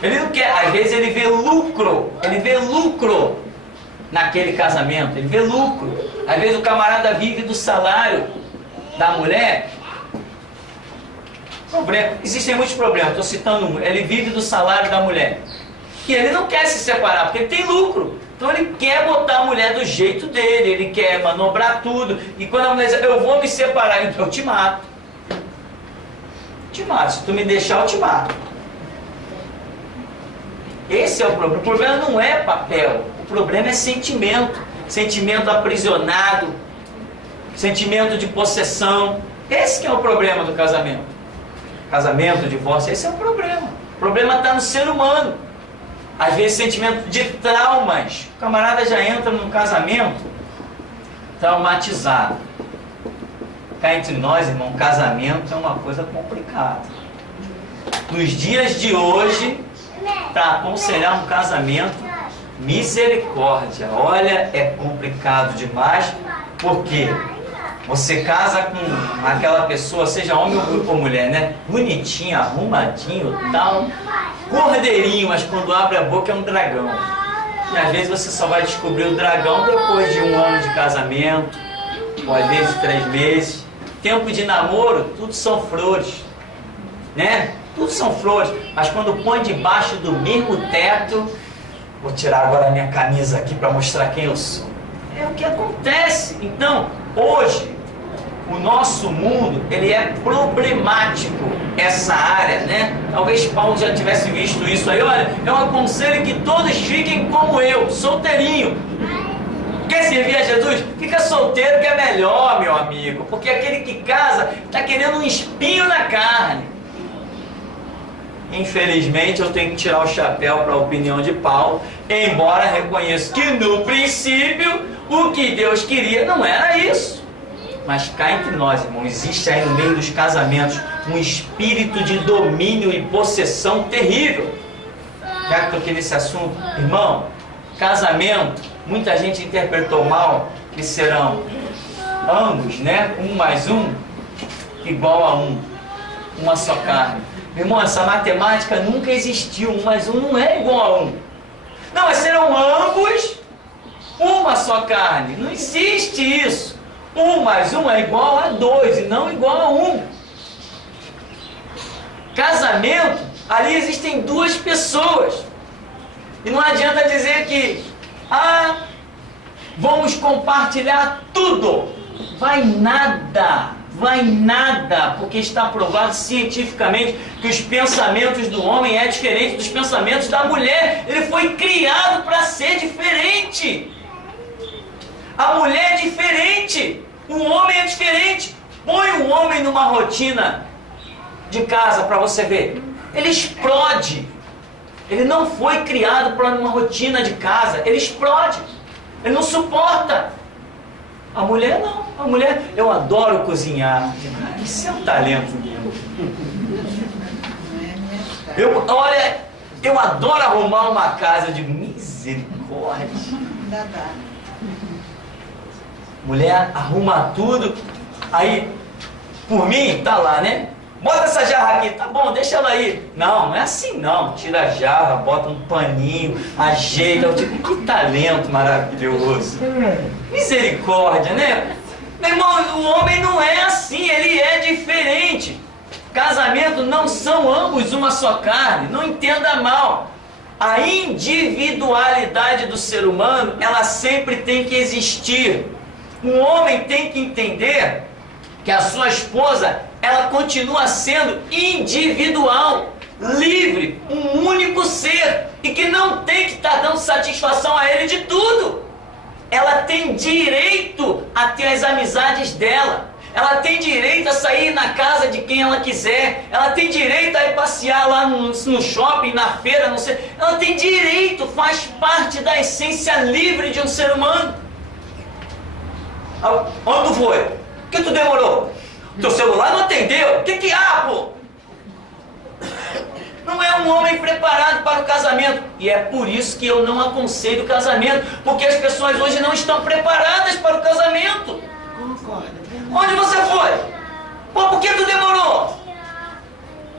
Ele não quer, às vezes ele vê lucro naquele casamento, ele vê lucro. Às vezes o camarada vive do salário da mulher. Existem muitos problemas, estou citando um. Ele vive do salário da mulher. E ele não quer se separar, porque ele tem lucro. Então ele quer botar a mulher do jeito dele, ele quer manobrar tudo. E quando a mulher diz, eu vou me separar, então eu te mato. Te mato, se tu me deixar eu te mato. Esse é o problema. O problema não é papel, o problema é sentimento. Sentimento aprisionado, sentimento de possessão. Esse que é o problema do casamento. Casamento, divórcio, esse é o problema. O problema está no ser humano. Às vezes sentimento de traumas. O camarada já entra no casamento traumatizado. Cá entre nós, irmão, casamento é uma coisa complicada. Nos dias de hoje, para aconselhar um casamento, misericórdia. Olha, é complicado demais, porque você casa com aquela pessoa, seja homem ou mulher, né? Bonitinho, arrumadinho, tal, cordeirinho, mas quando abre a boca é um dragão. E às vezes você só vai descobrir o dragão depois de 1 ano de casamento, ou às vezes 3 meses. Tempo de namoro, tudo são flores, né? Tudo são flores, mas quando põe debaixo do mesmo teto, vou tirar agora a minha camisa aqui para mostrar quem eu sou. É o que acontece. Então, hoje, o nosso mundo, ele é problemático, essa área, né? Talvez Paulo já tivesse visto isso aí. Olha, eu aconselho que todos fiquem como eu, solteirinho. Quer servir a Jesus? Fica solteiro que é melhor, meu amigo. Porque aquele que casa está querendo um espinho na carne. Infelizmente, eu tenho que tirar o chapéu para a opinião de Paulo, embora reconheça que no princípio o que Deus queria não era isso. Mas cá entre nós, irmão, existe aí no meio dos casamentos um espírito de domínio e possessão terrível. Já que eu toquei nesse assunto, irmão, casamento, muita gente interpretou mal que serão ambos, né? 1 mais 1 igual a 1, uma só carne. Meu irmão, essa matemática nunca existiu. 1 mais 1 não é igual a 1. Não, mas serão ambos uma só carne. Não existe isso. 1 mais 1 é igual a 2 e não igual a 1. Casamento, ali existem duas pessoas. E não adianta dizer que, vamos compartilhar tudo. Vai nada, porque está provado cientificamente que os pensamentos do homem é diferente dos pensamentos da mulher. Ele foi criado para ser diferente. A mulher é diferente, o homem é diferente. Põe o homem numa rotina de casa para você ver. Ele explode. Ele não foi criado para uma rotina de casa. Ele explode. Ele não suporta. A mulher não. A mulher, eu adoro cozinhar. Isso é um talento meu. Eu adoro arrumar uma casa. Eu digo, misericórdia. Mulher arruma tudo. Aí, por mim, tá lá, né? Bota essa jarra aqui, tá bom, deixa ela aí. Não é assim não. Tira a jarra, bota um paninho, ajeita. Eu digo, que talento maravilhoso. Misericórdia, né? Meu irmão, o homem não é assim, ele é diferente. Casamento não são ambos uma só carne, não entenda mal. A individualidade do ser humano, ela sempre tem que existir. Um homem tem que entender que a sua esposa, ela continua sendo individual, livre, um único ser, e que não tem que estar dando satisfação a ele de tudo. Ela tem direito a ter as amizades dela, ela tem direito a sair na casa de quem ela quiser, ela tem direito a ir passear lá no shopping, na feira, não sei. Ela tem direito, faz parte da essência livre de um ser humano. Onde tu foi? Por que tu demorou? Teu celular não atendeu? O que há, pô? Não é um homem preparado para o casamento. E é por isso que eu não aconselho o casamento. Porque as pessoas hoje não estão preparadas para o casamento. Concordo. Onde você foi? Pô, por que tu demorou?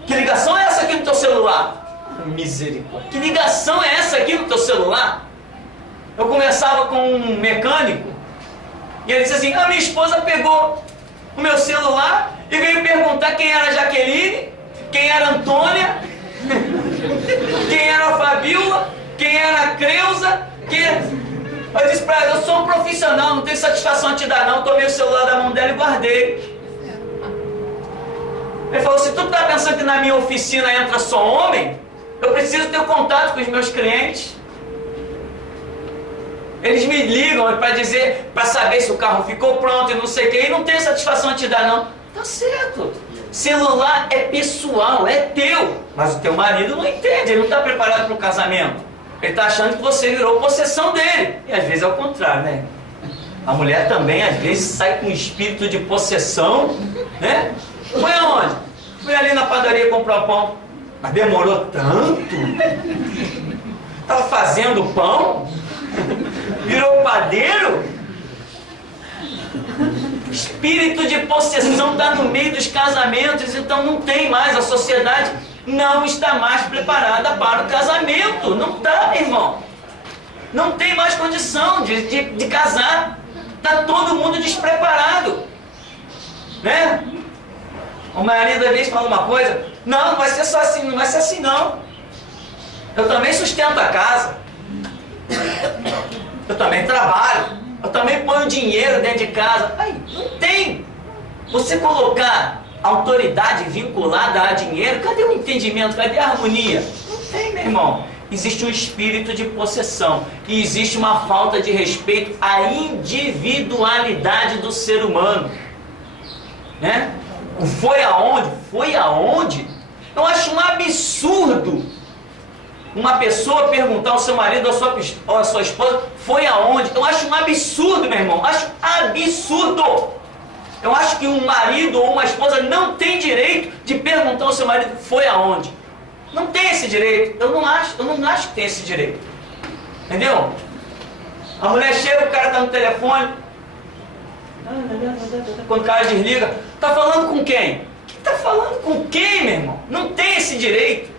Que ligação é essa aqui no teu celular? Misericórdia. Que ligação é essa aqui no teu celular? Eu conversava com um mecânico e ele disse assim, a minha esposa pegou o meu celular e veio perguntar quem era a Jaqueline, quem era a Antônia, quem era a Fabiola, quem era a Creuza, Eu disse pra ela, eu sou um profissional, não tenho satisfação a te dar não. Tomei o celular da mão dela e guardei. Ele falou, se tu tá pensando que na minha oficina entra só homem, eu preciso ter contato com os meus clientes. Eles me ligam para dizer, para saber se o carro ficou pronto e não sei o que, e não tenho satisfação a te dar não. Tá certo. Celular é pessoal, é teu. Mas o teu marido não entende, ele não está preparado para o casamento. Ele está achando que você virou possessão dele. E às vezes é o contrário, né? A mulher também às vezes sai com espírito de possessão, né? Foi aonde? Fui ali na padaria comprar pão. Mas demorou tanto. Estava fazendo pão. Virou padeiro. Espírito de possessão está no meio dos casamentos. Então não tem mais. A sociedade não está mais preparada para o casamento. Não está, meu irmão. Não tem mais condição de casar. Está todo mundo despreparado, né? O marido às vezes fala uma coisa, não vai ser só assim, não vai ser assim não. Eu também sustento a casa. Eu também trabalho. Eu também ponho dinheiro dentro de casa. Aí, não tem. Você colocar autoridade vinculada a dinheiro, cadê o entendimento? Cadê a harmonia? Não tem, meu irmão. Existe um espírito de possessão e existe uma falta de respeito à individualidade do ser humano, né? Foi aonde? Foi aonde? Eu acho um absurdo uma pessoa perguntar ao seu marido ou à sua esposa, foi aonde? Eu acho um absurdo, meu irmão. Acho absurdo. Eu acho que um marido ou uma esposa não tem direito de perguntar ao seu marido, foi aonde? Não tem esse direito. Eu não acho que tem esse direito. Entendeu? A mulher chega, o cara está no telefone. Quando o cara desliga, tá falando com quem? Tá falando com quem, meu irmão? Não tem esse direito.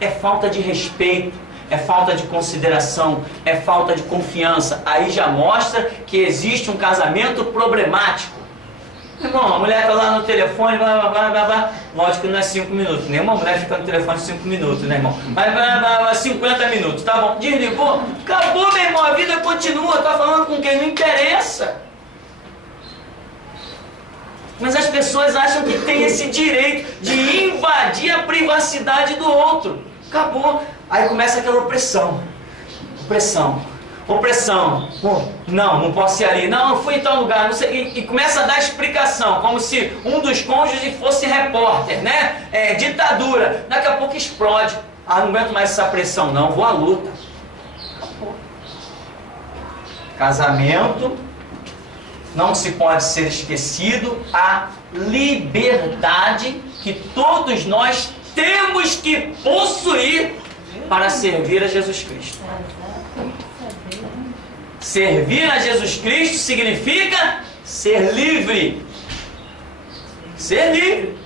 É falta de respeito. é falta de consideração, é falta de confiança. Aí já mostra que existe um casamento problemático. Irmão, a mulher está lá no telefone, lógico que não é 5 minutos, nenhuma mulher fica no telefone 5 minutos, né, irmão? Mas 50 minutos, tá bom? Desligou, acabou, meu irmão, a vida continua, tá falando com quem não interessa. Mas as pessoas acham que tem esse direito de invadir a privacidade do outro. Acabou. Aí começa aquela opressão. Opressão. Pô, não posso ir ali. Não, eu fui em tal lugar. Não sei. E começa a dar explicação, como se um dos cônjuges fosse repórter, né? Ditadura. Daqui a pouco explode. Ah, não aguento mais essa pressão, não. Vou à luta. Acabou. Casamento. Não se pode ser esquecido a liberdade que todos nós temos que possuir para servir a Jesus Cristo. Servir a Jesus Cristo significa ser livre. Ser livre.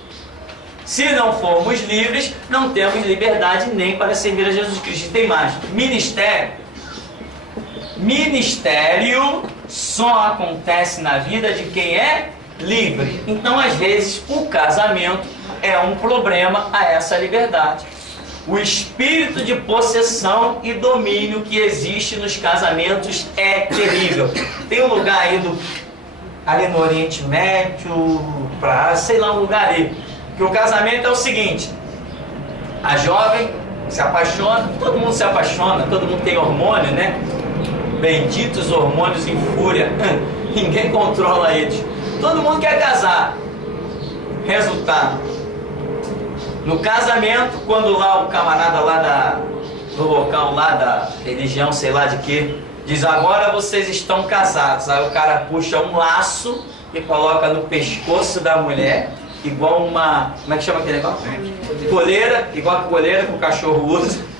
Se não formos livres, não temos liberdade nem para servir a Jesus Cristo. E tem mais. Ministério só acontece na vida de quem é livre. Então, às vezes, o casamento é um problema a essa liberdade. O espírito de possessão e domínio que existe nos casamentos é terrível. Tem um lugar aí ali no Oriente Médio, sei lá, um lugar aí, que o casamento é o seguinte: a jovem se apaixona, todo mundo se apaixona, todo mundo tem hormônio, né? Benditos hormônios em fúria, ninguém controla eles. Todo mundo quer casar. Resultado: no casamento, quando lá o camarada lá do local lá da religião, sei lá de que, diz: agora vocês estão casados. Aí o cara puxa um laço e coloca no pescoço da mulher, igual uma, como é que chama aquele negócio? Coleira, igual a coleira que o cachorro usa.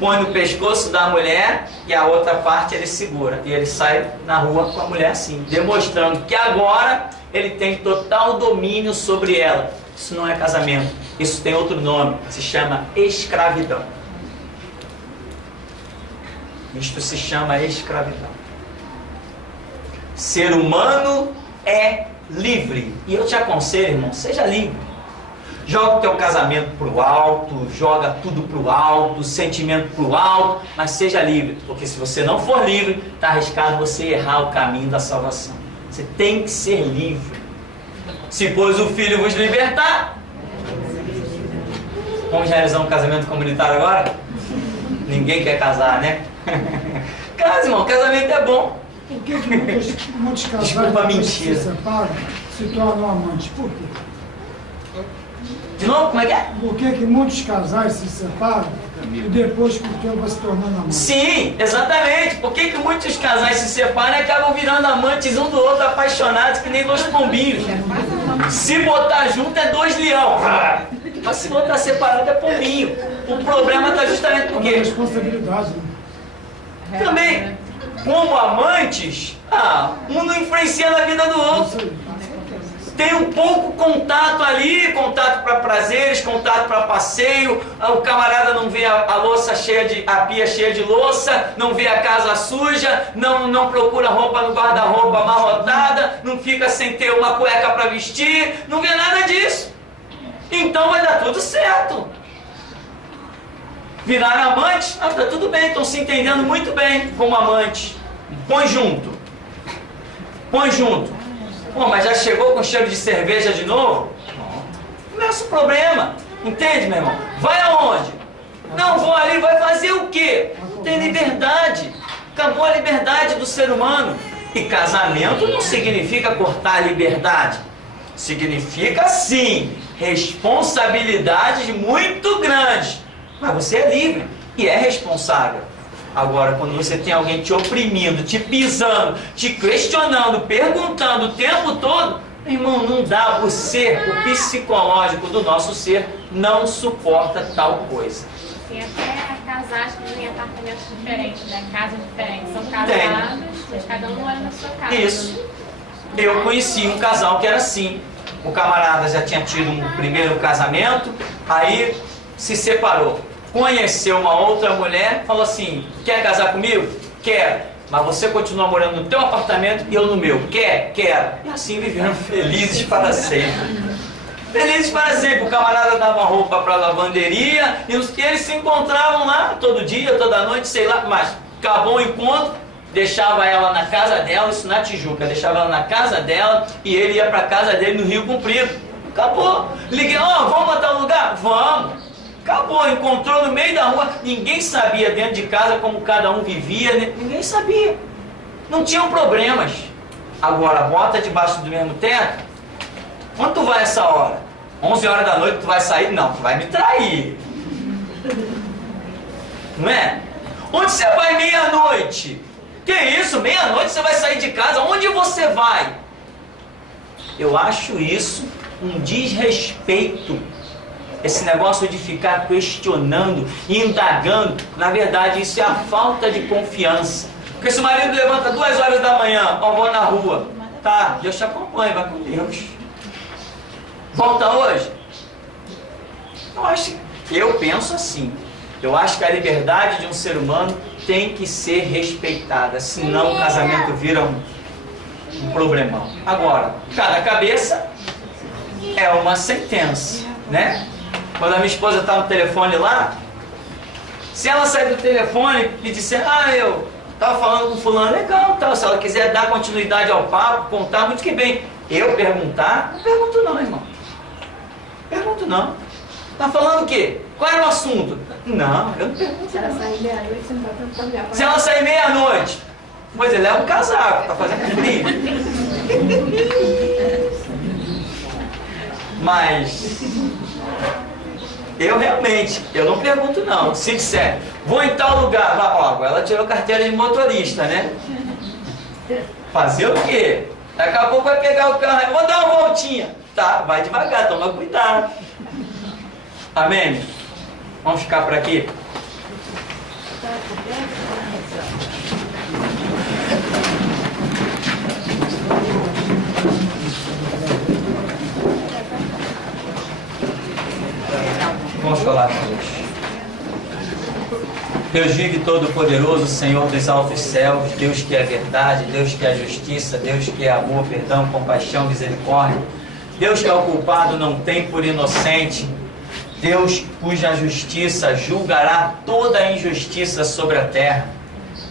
Põe no pescoço da mulher e a outra parte ele segura. E ele sai na rua com a mulher assim, demonstrando que agora ele tem total domínio sobre ela. Isso não é casamento. Isso tem outro nome. Se chama escravidão. Isto se chama escravidão. Ser humano é livre. E eu te aconselho, irmão, seja livre. Joga o teu casamento pro alto, joga tudo pro alto, sentimento pro alto, mas seja livre. Porque se você não for livre, está arriscado você errar o caminho da salvação. Você tem que ser livre. Se pois o Filho vos libertar. Vamos realizar um casamento comunitário agora? Ninguém quer casar, né? Casa, irmão, casamento é bom. Por que muitos casais Desculpa, que mentira. se separam se tornam amantes? Por quê? De novo, como é que é? Por que muitos casais se separam e depois com o tempo vai se tornando amantes? Sim, exatamente. Por que muitos casais se separam e acabam virando amantes um do outro, apaixonados que nem dois pombinhos? Se botar junto é 2 leão. Mas se botar separado é pombinho. O problema está justamente por É quê? responsabilidade, né? Também, como amantes, um não influencia na vida do outro. Tem um pouco contato ali, contato para prazeres, contato para passeio. O camarada não vê a louça cheia de, a pia cheia de louça, não vê a casa suja, não procura roupa no guarda-roupa amarrotada, não fica sem ter uma cueca para vestir, não vê nada disso. Então vai dar tudo certo. Viraram amantes? Tá tudo bem, estão se entendendo muito bem como amantes. Põe junto. Põe junto. Pô, mas já chegou com cheiro de cerveja de novo? Começa o problema. Entende, meu irmão? Vai aonde? Não, vou ali, vai fazer o quê? Não tem liberdade. Acabou a liberdade do ser humano. E casamento não significa cortar a liberdade. Significa, sim, responsabilidades muito grandes. Mas você é livre e é responsável. Agora, quando você tem alguém te oprimindo, te pisando, te questionando, perguntando o tempo todo, meu irmão, não dá. O ser, o psicológico do nosso ser não suporta tal coisa. Tem até casais que vivem em apartamentos diferentes, né? Casas diferentes. São casados, mas cada um mora na sua casa. Isso. Eu conheci um casal que era assim. O camarada já tinha tido um primeiro casamento, aí se separou. conheceu uma outra mulher, falou assim, quer casar comigo? Quero. Mas você continua morando no teu apartamento e eu no meu. Quer? Quero. E assim viveram felizes para sempre. Felizes para sempre. O camarada dava roupa para a lavanderia e eles se encontravam lá todo dia, toda noite, sei lá. Mas acabou o encontro, deixava ela na casa dela, isso na Tijuca, deixava ela na casa dela e ele ia para a casa dele no Rio Comprido. Acabou. Liguei, vamos a tal lugar? Vamos. Acabou, encontrou no meio da rua, ninguém sabia dentro de casa como cada um vivia, ninguém sabia. Não tinham problemas. Agora, bota debaixo do mesmo teto. Quando tu vai essa hora? 11 horas da noite tu vai sair? Não, tu vai me trair. Não é? Onde você vai meia-noite? Que isso? Meia-noite você vai sair de casa? Onde você vai? Eu acho isso um desrespeito. Esse negócio de ficar questionando, indagando, na verdade isso é a falta de confiança. Porque se o marido levanta 2 horas da manhã, vou na rua, tá, Deus te acompanha, vai com Deus. Volta hoje? Eu penso assim, eu acho que a liberdade de um ser humano tem que ser respeitada, senão o casamento vira um problemão. Agora, cada cabeça é uma sentença, né? Quando a minha esposa está no telefone lá, se ela sair do telefone e disser, eu estava falando com fulano, legal, tal. Se ela quiser dar continuidade ao papo, contar, muito que bem. Eu perguntar? Não pergunto não, irmão. Pergunto não. Tá falando o quê? Qual era o assunto? Não, eu não pergunto. Se ela sair meia-noite, você não vai perguntar. Se ela sair meia-noite, pois ele leva um casaco, tá fazendo frio. Mas eu não pergunto não. Se disser, vou em tal lugar, agora ela tirou carteira de motorista, né? Fazer o quê? Daqui a pouco vai pegar o carro, vou dar uma voltinha. Tá, vai devagar, toma cuidado. Amém? Vamos ficar por aqui? Vamos falar com Deus. Deus vive todo-poderoso, Senhor dos altos céus, Deus que é verdade, Deus que é justiça, Deus que é amor, perdão, compaixão, misericórdia. Deus que é o culpado não tem por inocente. Deus cuja justiça julgará toda a injustiça sobre a terra.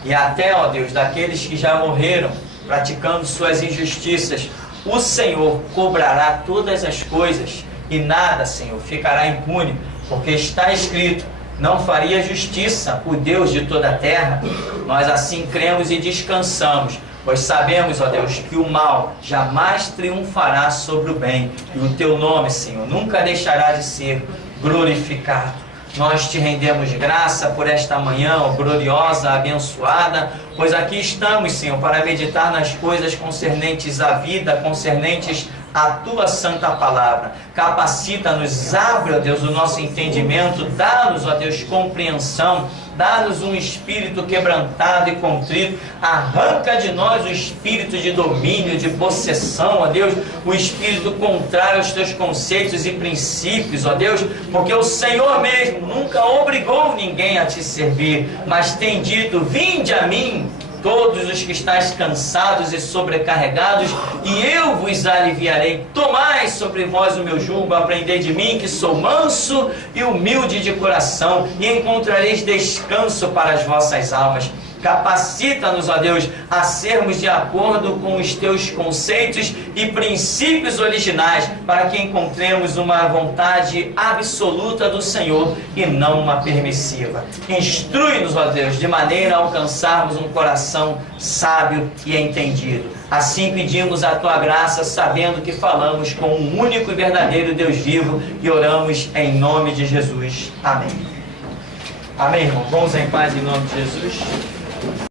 E até, ó Deus, daqueles que já morreram praticando suas injustiças, o Senhor cobrará todas as coisas e nada, Senhor, ficará impune, porque está escrito, não faria justiça o Deus de toda a terra. Nós assim cremos e descansamos, pois sabemos, ó Deus, que o mal jamais triunfará sobre o bem, e o Teu nome, Senhor, nunca deixará de ser glorificado. Nós te rendemos graça por esta manhã, ó gloriosa, abençoada, pois aqui estamos, Senhor, para meditar nas coisas concernentes à vida, concernentes à Tua santa palavra. Capacita-nos, abre, ó Deus, o nosso entendimento, dá-nos, ó Deus, compreensão, dá-nos um espírito quebrantado e contrito, arranca de nós o espírito de domínio, de possessão, ó Deus, o espírito contrário aos Teus conceitos e princípios, ó Deus, porque o Senhor mesmo nunca obrigou ninguém a Te servir, mas tem dito, vinde a mim, todos os que estáis cansados e sobrecarregados, e eu vos aliviarei. Tomai sobre vós o meu jugo, aprendei de mim, que sou manso e humilde de coração, e encontrareis descanso para as vossas almas. Capacita-nos, ó Deus, a sermos de acordo com os Teus conceitos e princípios originais, para que encontremos uma vontade absoluta do Senhor e não uma permissiva. Instrui-nos, ó Deus, de maneira a alcançarmos um coração sábio e entendido. Assim pedimos a Tua graça, sabendo que falamos com um único e verdadeiro Deus vivo, e oramos em nome de Jesus. Amém. Amém, irmão. Vamos em paz em nome de Jesus.